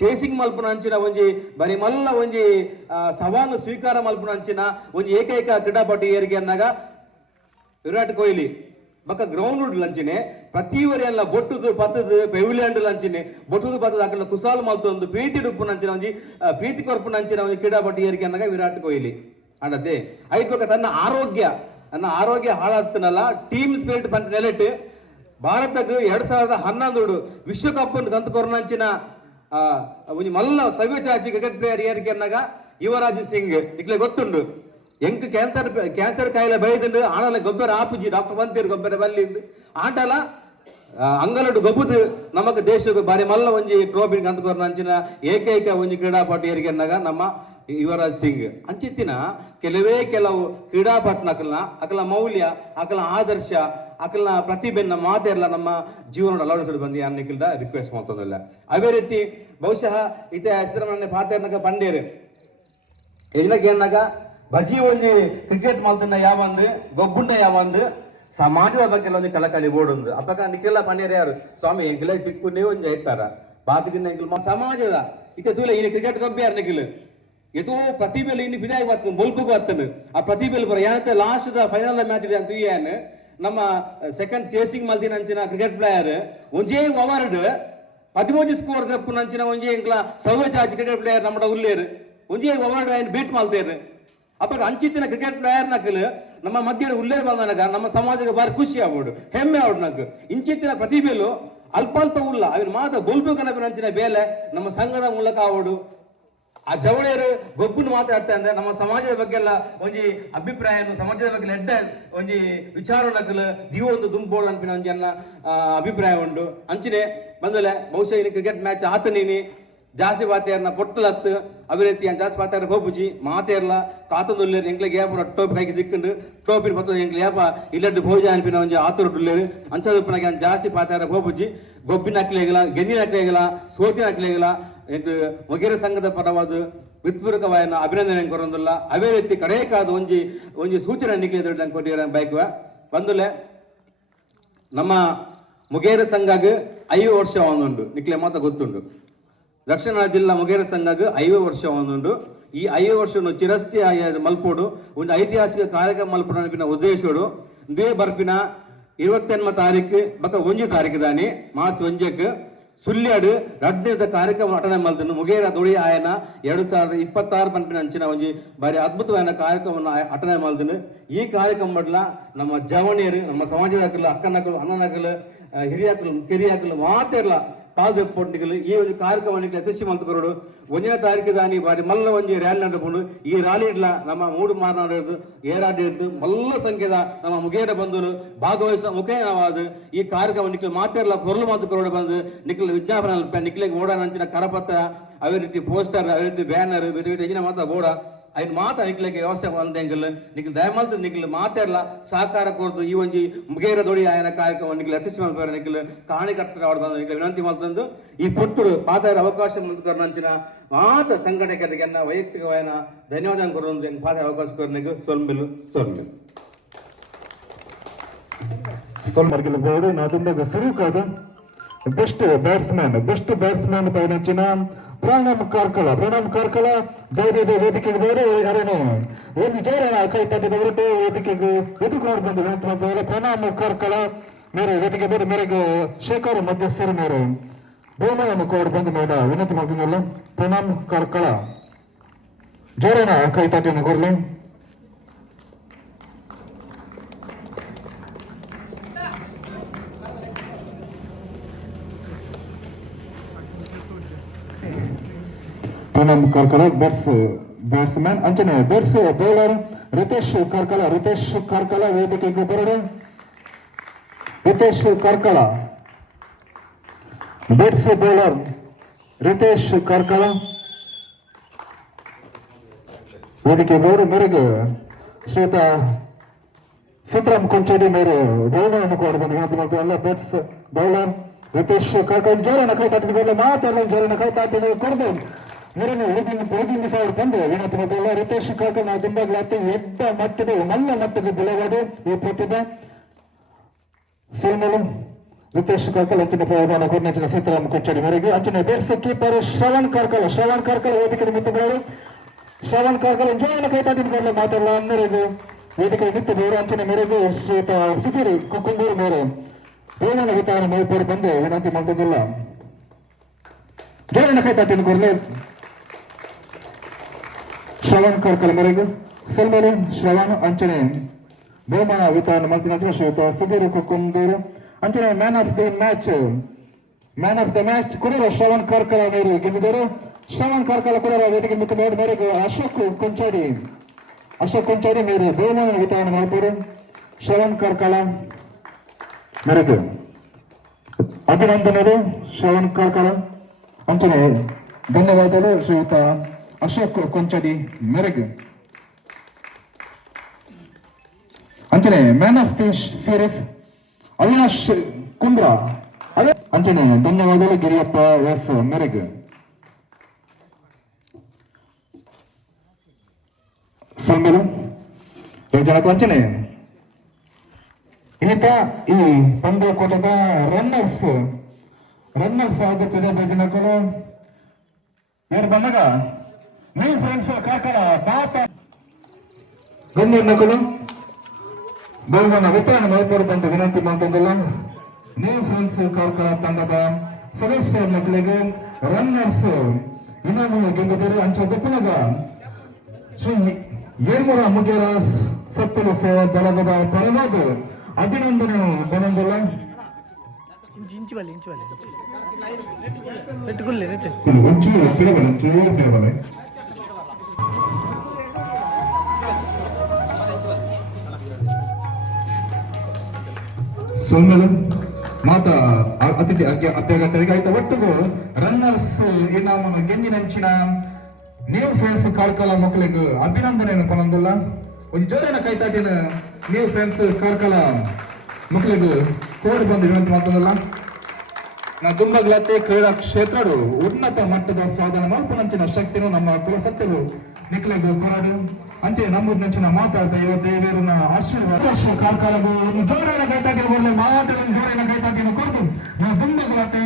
ಚೇಸಿಂಗ್ ಮಲ್ಪುನ ಅಂಚಿನ ಒಂಜಿ ಬರಿ ಮಲ್ಲ ಒಂಜಿ ಸವಾಲು ಸ್ವೀಕಾರ ಮಲ್ಪುನ ಅಂಚಿನ ಒಂಜಿ ಏಕೈಕ ಕ್ರೀಡಾಪಟು ಏರಿಗೆ ಅನ್ನಗ ವಿರಾಟ್ ಕೊಹ್ಲಿ ಬಕ್ಕ ಗ್ರೌಂಡ್ ಲಂಚಿನೆ ಪ್ರತಿವರಿ ಎಲ್ಲ ಬೊಟ್ಟುದು ಪತ್ತದು ಪೆವಿಲಿಯಂಡ್ ಲಂಚಿನೆ ಬೊಟ್ಟುದು ಪತ್ತದು ಅಕಲ ಕುಸಾಲ್ ಮಲ್ತೊಂದು ಪ್ರೀತಿ ಡುಪ್ಪುನ ಅಂಚಿನ ಒಂಜಿ ಪ್ರೀತಿ ಕೊರ್ಪುನ ಅಂಚಿನ ಒಂಜಿ ಕ್ರೀಡಾಪಟು ಏರಿಗೆ ಅನ್ನಗ ವಿರಾಟ್ ಕೊಹ್ಲಿ ಅಂಡತೆ ಐದು ಪಕ್ಕ ತನ್ನ ಆರೋಗ್ಯ ಹಾಳಾಗ್ತನಲ್ಲ ಟೀಮ್ ಸ್ಪಿರಿಟ್ ಬಂತ ನೆಲೆಟ್ ಭಾರತಕ್ಕೆ 2011 ವಿಶ್ವಕಪ್ ಕಂತು ಕೊರನಂಚಿನ ಒಂಜಿ ಮಲ್ಲ ಸವ್ಯಚಾಚಿ ಕ್ರಿಕೆಟ್ ಪ್ಲೇಯರ್ ಏರಿಕೆ ಅನ್ನಗ ಯುವರಾಜ್ ಸಿಂಗ್ ಇಕ್ಲೆ ಗೊತ್ತುಂಡು ಎಂಕ್ ಕ್ಯಾನ್ಸರ್ ಕಾಯಿಲೆ ಬೈದುಂಡು ಆಡಲ ಗೊಬ್ಬರ ಆಪುಜಿ ಡಾಕ್ಟರ್ ಬಂತೀರು ಗೊಬ್ಬರ ಬಲ್ಲಿಂದು ಆಟಲ ಅಂಗಲಡು ಗೊಬ್ಬುದು ನಮಕ್ ದೇಶಕ್ಕೆ ಬಾರಿ ಮಲ್ಲ ಒಂಜಿ ಟ್ರೋಫಿ ಕಂತು ಕೊರನಂಚಿನ ಏಕೈಕ ಒಂಜಿ ಕ್ರೀಡಾಪಟು ಏರಿಕೆ ಅನ್ನಗ ನಮ್ಮ ಯುವರಾಜ್ ಸಿಂಗ್ ಅಂಚಿತ್ತಿನ ಕೆಲವು ಕ್ರೀಡಾಪಟು ಅಕಲ ಮೌಲ್ಯ ಅಕಲ ಆದರ್ಶ ಅಕಲ್ನ ಪ್ರತಿಭೆನ ಮಾತೆಲ್ಲ ನಮ್ಮ ಜೀವನ ಅಳವಡಿಸಲು ಬಂದು ಯಾರು ನಿಖಿಲ್ದ ರಿಕ್ವೆಸ್ಟ್ ಮಾಡ್ತದಲ್ಲ ಅವೇ ರೀತಿ ಬಹುಶಃ ಇತ್ತೆ ಹೆಸರನ್ನ ಪಾತೆರ್ನಾಗ ಪಂಡೇರು ಎನ್ನಗ ಏನಾಗ ಬಜಿ ಒಂಜಿ ಕ್ರಿಕೆಟ್ ಮಾಲ್ತನ್ನ ಯಾವಂದು ಗೊಬ್ಬುಂಡ ಯಾವಂದು ಸಮಾಜದ ಬಗ್ಗೆ ಒಂಜಿ ಕಲಕಲಿ ಓಡೊಂದು ಅಪ್ಪಕ ನಿಖಿಲ ಪಂಡೇರು ಯಾರು ಸ್ವಾಮಿ ಎಂಗಿಲ ತಿಕ್ಕುಂಡೇ ಒಂಜಿ ಐತಾರ ಬಾಕಿ ದಿನ ಎಂಗಿಲ್ ಸಮಾಜದ ಇತ್ತೆ ತೂಲೆ ಇನ್ನು ಕ್ರಿಕೆಟ್ ಗೊಬ್ಬೆ ಯಾರು ನಿಖಿಲ್ ಎದೋ ಪ್ರತಿಭೆಲು ಇನ್ನು ಬಿದಾಗಿ ಬರ್ತನು ಬೊಲ್ಪುಗು ಬರ್ತನು ಆ ಪ್ರತಿಭೆಲು ಬರ ಏನತ್ತೆ ಲಾಸ್ಟ್ ಫೈನಲ್ ಮ್ಯಾಚ್ ಅಂತ ಏನು ನಮ್ಮ ಸೆಕೆಂಡ್ ಚೇಸಿಂಗ್ ಮಲ್ದಿನ ಅಂಚಿನ ಕ್ರಿಕೆಟ್ ಪ್ಲೇಯರ್ ಒಂಜೇ ಓವರ್ಡ್ 13 ಸ್ಕೋರ್ ದಪ್ಪು ನಂಚಿನ ಒಂಜೇ ಎಂಕ್ಲ ಸವ್ಯಚಾಚಿ ಕ್ರಿಕೆಟ್ ಪ್ಲೇಯರ್ ನಮ್ಮ ಉಲ್ಲೇರು ಒಂಜೇ ಓವರ್ಡ್ ఆయన ಬೀಟ್ ಮಾಲ್ತೇರು ಅಪ್ಪ ಅಂಚಿತ್ತಿನ ಕ್ರಿಕೆಟ್ ಪ್ಲೇಯರ್ ನಕಲು ನಮ್ಮ ಮಧ್ಯದ ಉಲ್ಲೇರು ಬಂದನಗ ನಮ್ಮ ಸಮಾಜಕ್ಕೆ ಬಾರಿ ಖುಷಿ ಆಗ್ಬೋಡು ಹೆಮ್ಮೆ ಆವಡು ನಕ್ ಇಂಚಿತ್ತಿನ ಪ್ರತಿಭೆಲು ಅಲ್ಪ ಉಲ್ಲ ಅವನ ಮಾತ ಬೊಲ್ಪು ಕನಪಿನ ಅಂಚಿನ ಬೇಲೆ ನಮ್ಮ ಸಂಘದ ಮೂಲಕ ಆವಡು ಆ ಜವಳಿಯರು ಗೊಬ್ಬನ್ನು ಮಾತಾಡ್ತಾ ಅಂದ್ರೆ ನಮ್ಮ ಸಮಾಜದ ಬಗ್ಗೆ ಎಲ್ಲ ಒಂಜಿ ಅಭಿಪ್ರಾಯ ಸಮಾಜದ ಬಗ್ಗೆ ಎಡ್ಡ ಒಂಜಿ ವಿಚಾರ ನಕಲು ದಿವ ಒಂದು ದುಂಬೋಡು ಅನ್ಪಿನ ಒಂಜಿ ಅನ್ನ ಅಭಿಪ್ರಾಯ ಉಂಟು ಅಂಚಿನೆ ಬಂದಲೆ ಬಹುಶಃ ಇನ್ನು ಕ್ರಿಕೆಟ್ ಮ್ಯಾಚ್ ಆತನೀನಿ ಜಾಸ್ತಿ ಪಾತೆಯರ್ನ ಪೊಟ್ಟಲತ್ತು ಅಭಿವೃದ್ಧಿ ಜಾಸ್ತಿ ಪಾತೆಯರ್ ಹೋಗುಜಿ ಮಾತೆಯರ್ಲ ಕಾತೊಂದುಲ್ಲೇರು ಎಂಕ್ಲಿಗೆ ಏಪ ಟೋಪಿ ಕೈಗೆ ದಿಕ್ಕುಂಡು ಟೋಪಿನ ಪತ್ತ ಎಂಕ್ಲಿ ಏಪ ಇಲ್ಲಡ್ಡು ಭೋಜ ಅನ್ಪಿನ ಒಂಜಿ ಆತುರುಡ್ಲೇರು ಅಂಚದುಪ್ಪನಾಗ ಜಾಸ್ತಿ ಪಾತೆಯರ್ ಹೋಗುಜಿ ಗೊಬ್ಬಿನ ಅಕ್ಲೆಗಲ ಗೆನ್ನಿನ ಅಕ್ಲೆಗಲ ಸೋತಿನ ಅಕ್ಲೆಗಲ ವಗೇರೆ ಸಂಘದ ಪರವಾದ ವಿತ್ಪೂರ್ವಕವಾದ ಅಭಿನಂದನೆ ಕೊರೊಂದುಲ್ಲ ಅವೇ ರೀತಿ ಕಡೆಕಾದ ಒಂಜಿ ಸೂಚನೆ ನಿಕ್ಲೆ ಕೊಟ್ಟಿರ ಬೈಕ್ ಬಂದುಲೆ ನಮ್ಮ ಮುಗೇರ ಸಂಘಗೆ 5 ವರ್ಷ ಒಂದುಂಡು ನಿಕ್ಲೆ ಮಾತ ಗೊತ್ತುಂಡು. ದಕ್ಷಿಣ ಕನ್ನಡ ಜಿಲ್ಲಾ ಮುಗೇರ ಸಂಘಗೆ 5 ವರ್ಷ ಒಂದುಂಡು. ಈ 5 ವರ್ಷವನ್ನು ಚಿರಸ್ಥಿ ಮಲ್ಪೋಡು ಒಂದು ಐತಿಹಾಸಿಕ ಕಾರ್ಯಕ್ರಮ ಮಲ್ಪೋಡು ಅನ್ಪಿನ ಉದ್ದೇಶೋಡು ದೇ ಬರ್ಪಿನ 28 ತಾರೀಕು ಬಕ್ಕ 1 ತಾರೀಕು ದಾನಿ ಮಾರ್ಚ್ 1ಕ್ಕೆ ಸುಳ್ಳ್ಯಾಡು 15 ಕಾರ್ಯಕ್ರಮ ಅಟೆಂಡ್ ಮಲ್ತನು ಮುಗೇರ ದುಡಿ ಆಯನ 2026 ಪಂಪಿನ ಅಂಚಿನ ಒಂಜಿ ಬಾರಿ ಅದ್ಭುತವಾದ ಕಾರ್ಯಕ್ರಮವನ್ನು ಅಟೆಂಡ್ ಮಲ್ತನು. ಈ ಕಾರ್ಯಕ್ರಮ ಬಡ್ಲ ನಮ್ಮ ಜವಣಿಯರು ನಮ್ಮ ಸಮಾಜದ ಅಕ್ಕನಕ್ಕಲು ಅಣ್ಣನಕ್ಕಲು ಹಿರಿಯಕ್ಕಲು ಕಿರಿಯಕ್ಕಲು ಮಾತೆಲ್ಲ ಪಾದು ಪೊಟ್ಟಿಗಳು ಈ ಒಂದು ಕಾರ್ಯಕ್ರಮಕ್ಕೆ ಯಶಸ್ವಿ ಮಲ್ತುಕೊರೋಡು 1ನೇ ತಾರೀಕು ದಾನಿ ಬಾರಿ ಮಲ್ಲ ಒಂಜಿ ರ್ಯಾಲಿ ನಡೆಕೊಂಡು ಈ ರ್ಯಾಲಿ ಇಡ್ಲ ನಮ್ಮ ಮೂಡು ಮಾರನಾಡಿದ್ದು ಏರಾಡಿ ಇದ್ದು ಮಲ್ಲ ಸಂಖ್ಯೆದ ನಮ್ಮ ಮುಗೇರ ಬಂಧುಗಳು ಭಾಗವಹಿಸುವ ಮುಖೇನವಾದ ಈ ಕಾರ್ಯಕ್ರಮ ನಿಖಿಲ್ ಮಾತೆಲ್ಲ ಪೊರ್ಲು ಮಾತುಕೊರೋಡು ಬಂದು ನಿಖಿಲ್ ವಿಜ್ಞಾಪನೆ ನಿಖಿಲಿಗೆ ಓಡ ನಂಚಿನ ಕರಪತ್ರ ಅವೇ ರೀತಿ ಪೋಸ್ಟರ್ ಅವೇ ರೀತಿ ಬ್ಯಾನರ್ ಹೆಚ್ಚಿನ ಮಾತ ಬೋಡ ಐನ್ ಮಾತ ನಿಕ್ಲಿಕ್ಕೆ ವ್ಯವಸ್ಥೆ ಅಂದೆಂಗಿಲ್ಲ ನಿಖಿಲ್ ದಯಮಲ್ತು ನಿಖಿಲ್ ಮಾತೆಲ್ಲ ಸಹಕಾರ ಕೊಡ್ದು ಈ ಒಂಜಿ ಮುಗೇರ ದೊಡಿ ಆಯನ ಕಾರ್ಯಕ್ರಮ ನಿಖಿಲ್ ಯಶಸ್ವಿ ಮಲ್ಪೇರ ನಿಖಿಲ್ ಕಾಣಿಕರ್ತರ ಅವ್ರು ಬಂದು ನಿಖಿಲ್ ವಿನಂತಿ ಮಲ್ತಂದು ಈ ಪುಟ್ಟುಡು ಪಾದಾರ ಅವಕಾಶ ಮಲ್ತುಕರ ನಂಚಿನ ಮಾತ ಸಂಘಟಕರಿಗೆ ವೈಯಕ್ತಿಕವಾದ ಧನ್ಯವಾದ ಕೊಡೋದು ಪಾದಾರ ಅವಕಾಶ ಕೊರನಿಗೆ ಸೊಲ್ಮಿಲು ಸೊಲ್ಮರ್ಗಿಲ್ ನಾ ತುಂಬ ಸರು ಕಾದ ಬೆಸ್ಟ್ ಬ್ಯಾಟ್ಸ್ಮನ್ ಪೈನಂಚಿನ ಪ್ರಣಾಮ್ ಕಾರ್ಕಳ ದಯವಿಟ್ಟು ವೇದಿಕೆಗೆ ಬೇರೆ ಯಾರೇನು ಒಂದು ಜೋರನ ಕೈ ತಟ್ಟಿದವರಿಗೆ ವೇದಿಕೆಗೆ ಎದುರುಕೊಂಡು ಬಂದು ವಿನಂತಿ ಮಾಡ್ತಾರೆ. ಪ್ರಣಾಮ್ ಕಾರ್ಕಳ ಮೇರೆ ವೇದಿಕೆ ಬೇರೆ ಮೇರೆಗೆ ಶೇಖರ್ ಮಧ್ಯಸ್ಥರು ಮೇರೆ ಬಹುಮಾನವನ್ನು ಕೋಡ್ ಬಂದು ಮೇಡ ವಿನಂತಿ ಮಾಡ್ತೀನಲ್ಲ. ಪ್ರಣಾಮ್ ಕಾರ್ಕಳ ಜೋರನ ಕೈ ತಟ್ಟಿನ ಕೊರಲಿ. ಪ್ರಣಾಮ್ ಕಾರ್ಕಳ ಬ್ಯಾಟ್ಸ್ಮನ್ ಅಂಚನೆ ಬ್ಯಾಟ್ಸ್ ಬೌಲರ್ ರಿತೇಶ್ ಕಾರ್ಕಳ ವೇದಿಕೆಗೆ ಬರಲು. ರಿತೇಶ್ ಕಾರ್ಕಳ ಬ್ಯಾಟ್ಸ್ ಬೌಲರ್ ರಿತೇಶ್ ಕಾರ್ಕಳ ವೇದಿಕೆ ಬರೋರು ಮೇರೆಗೆ ಶ್ರೀಯುತ ಸಿದ್ದರಾಮ್ ಕೊಂಚಡಿ ಮೇರೆ ಬೌಲರ್ ಕೂಡ ಬಂದು ವಿನಂತಿ ಮಾಡ್ತಾರೆ. ಅಲ್ಲ ಬ್ಯಾಟ್ಸ್ ಬೌಲರ್ ರಿತೇಶ್ ಕಾರ್ಕಳ ಜೋರನ ಕೈ ತಾಟಿದ ಮಾತೆಲ್ಲ ಜೋರನ ಕೈ ತಾಟಿದ ಕೊಡ್ಬೋದು ಮೇರೇನು ಉಳಿದಿನ ಸಾವಿರ ಬಂದು ವಿನಂತಿ ಮಾಡ್ತಾರೆ. ರಿತೇಶ್ ಕಾರ್ಕಳ ನಾವು ದುಂಬಾಗ್ಲಾತಿ ಎದ್ದ ಮಟ್ಟದ ಮಲ್ಲ ಮಟ್ಟದ ಬೆಳಗಾಡು ಈ ಪ್ರತಿಭೆ ಸಿಲ್ಮಲು ರಿತೇಶ್ ಕಾರ್ಕಳ ಅಂಚಿನ ಪ್ರಮಾಣ ಕೊರ್ನಂಚಿನ ಸಿದ್ದರಾಮ್ ಕೊಂಚಡಿ ಮೇರೆಗೆ ಅಂಚಿನ ಬೇರ್ಸ್ ಕೀಪರ್ ಶ್ರವಣ್ ಕಾರ್ಕಳ ವೇದಿಕೆ ಮಿತ್ತು ಬರೋದು. ಶ್ರವಣ್ ಕಾರ್ಕಳ ಜೋರನ ಕೈ ತಾಟಿನ ಕೊಡಲು ಮಾತೆಲ್ಲ ಮೇರೆಗೆ ವೇದಿಕೆ ಮಿತ್ತು ಬೇರು ಅಂಚಿನ ಮೇರೆಗೆ ಶ್ರೀಯುತ ಸುಧೀರ್ ಕುಂದೂರು ಮೇರೆ ಬಹುಮಾನ ವಿತರಣೆ ಮೈಪೂರು ಬಂದು ವಿನಂತಿ ಮಾಡ್ತಿದ್ದಿಲ್ಲ. ಜೋರನ ಕೈ ತಾಟಿನ ಕೊರಲೆ ಶ್ರವಣ್ ಕಾರ್ಕಳ ಮೇರೆಗೆ ಸಲ್ಮೇಲೆ ಶ್ರವಣ್ ಅಂಚನೆ ಬಹುಮಾನ ವಿತರಣೆ ಮಾಡ್ತೀನಿ. ಶ್ರೀಯುತ ಸುಧೀರ್ ಕುಂದೂರು ಅಂಚನೆ ಮ್ಯಾನ್ ಆಫ್ ದ ಮ್ಯಾಚ್ ಕೊಡೋರು ಶ್ರವಣ್ ಕಾರ್ಕಳ ಮೇರೆ ಗೆದ್ದಿದ್ದರು. ಶ್ರವಣ್ ಕಾರ್ಕಳ ಕೊಡೋರ ವೇದಿಕೆ ಮಿತ್ತು ಮೇರೆಗೆ ಅಶೋಕ್ ಕೊಂಚಾಡಿ ಮೇರೆ ಬಹುಮಾನ ವಿತರಣೆ ಮಾಡ್ಬೋದು. ಶ್ರವಣ್ ಕಾರ್ಕಳ ಮೇರೆಗೆ ಅಭಿನಂದನೆಗಳು ಶ್ರವಣ್ ಕಾರ್ಕಳ ಅಂಚನೆ ಧನ್ಯವಾದಗಳು ಶ್ರೀಯುತ ಅಶೋಕ್ ಕೊಂಚಡಿ ಮೇರೆಗೆ. ಅಂಚನೆ man of the series Avinash Kumbra ಅಂಚನೆ ಧನ್ಯವಾದಗಳು ಗಿರಿಯಪ್ಪ ಎಸ್ ಮೇರೆಗೆ. ಸಲ್ಮೇಲು ಜನಕ ಅಂಚನೆ ಇನ್ನಿತ ಈ ಪಂದ್ಯಕೂಟದ ರನ್ನರ್ಸ್ ಆದ ಜನಗಳು ಯಾರು ಬಂದಾಗ ನೀವು ಫ್ರೆಂಡ್ಸ್ ಕಾರ್ಕಳ ಮಾತ ಗಣ್ಯಗಳು ಬಹುಮಾನ ವಿತರಣೆ ಮಲ್ಪೂರು ಬಂದು ವಿನಂತಿ ಮಾಡ್ತಿದ್ದಿಲ್ಲ. ನೀವು ಫ್ರೆಂಡ್ಸ್ ಕಾರ್ಕಳ ತಂಡದ ಸದಸ್ಯ ಮಕ್ಕಳಿಗೆ ರನ್ನರ್ಸ್ ಇನಾಮನ್ನು ಗೆದ್ದಿದ್ದಾರೆ. ಅಂಚೆ ದಪ್ಪನಾಗ ಶ್ರೀ ಏರ್ಮೂರ ಮುಗೇರ ಸತ್ತಲು ಬಳಗದ ಪರವಾದ ಅಭಿನಂದನೆ ಬಂದಿಲ್ಲ. ಸೊಮ್ಮಲು ಮಾತ ಅತಿಥಿ ಅಭ್ಯರ್ಥಿಗಳಿಗೆ ಆಯ್ತಾ ಒಟ್ಟಿಗೂ ರನ್ನರ್ಸ್ ಇನಾಮನ್ನು ಗೆಂದಿನಂಚಿನ ನೀವು ಫ್ರೆಂಡ್ಸ್ ಕಾರ್ಕಳ ಮಕ್ಕಳಿಗೆ ಅಭಿನಂದನೆಯನ್ನು ಪನೊಂದಿಲ್ಲ. ಒಂದು ಜೋರಿನ ಕೈತಾಟಿನ ನೀವು ಫ್ರೆಂಡ್ಸ್ ಕಾರ್ಕಳ ಮಕ್ಕಳಿಗೆ ಕೋಡ್ ಬಂದು ವಿನಂತಿ ಮಾಡ್ತದಲ್ಲ. ನಾ ದುಂಬಗ್ಲತ್ತೆ ಕ್ರೀಡಾ ಕ್ಷೇತ್ರಡು ಉನ್ನತ ಮಟ್ಟದ ಸಾಧನೆ ಮಲ್ಪನಂಚಿನ ಶಕ್ತಿನೂ ನಮ್ಮ ಕುಲಸತ್ಯವು ನಿಕ್ಲೆಗೂ ಕೊರಡು ಅಂಚೆ ನಮ್ಮ ನೆಚ್ಚಿನ ಮಾತಾ ದೈವ ದೇವರನ್ನ ಆಶೀರ್ವಾದ ಕಾರ್ಕಳವು ಒಂದು ಜೋರಿನ ಕೈತಾಟಿನ ಕೊಡಲಿ ಮಾತನ್ನು ಜೋರಿನ ಕೈತಾಟಿನ ಕೊಡದು ನಾವು ದುಂಬಗ ಬಟ್ಟೆ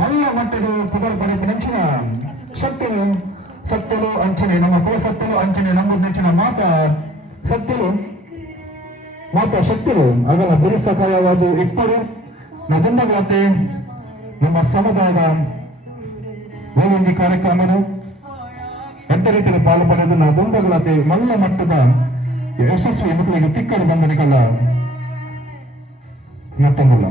ಮಲ್ಲ ಮಟ್ಟದು ಪುಗರು ಪಡೆ ನೆಚ್ಚಿನ ಶಕ್ತಿಗಳು ಸತ್ಯಲು ಅಂಚನೆ ನಮ್ಮ ಕುಲ ಸತ್ಯಲು ಅಂಚನೆ ನಮ್ಮ ನೆಚ್ಚಿನ ಮಾತಾ ಸತ್ಯಲು ಮಾತಾ ಶಕ್ತಿಗಳು ಆಗಲ್ಲ ಗುರು ಸಕಾಯವಾದ ಇಬ್ಬರು ನಾವು ದುಂಬಗ ಬಟ್ಟೆ ನಮ್ಮ ಸಮುದಾಯದ ಒಂದು ಕಾರ್ಯಕ್ರಮದ ಎದ್ದ ರೀತಿಯಲ್ಲಿ ಪಾಲು ಪಡೆದು ನಾವು ದುಂಬಗಳತೆ ಮಲ್ಲ ಮಟ್ಟದ ಯಶಸ್ವಿ ಮಕ್ಕಳಿಗೆ ತಿಕ್ಕಲು ಬಂದ ನಿಕಲ್ಲ ಮತ್ತೊಂದಲ್ಲ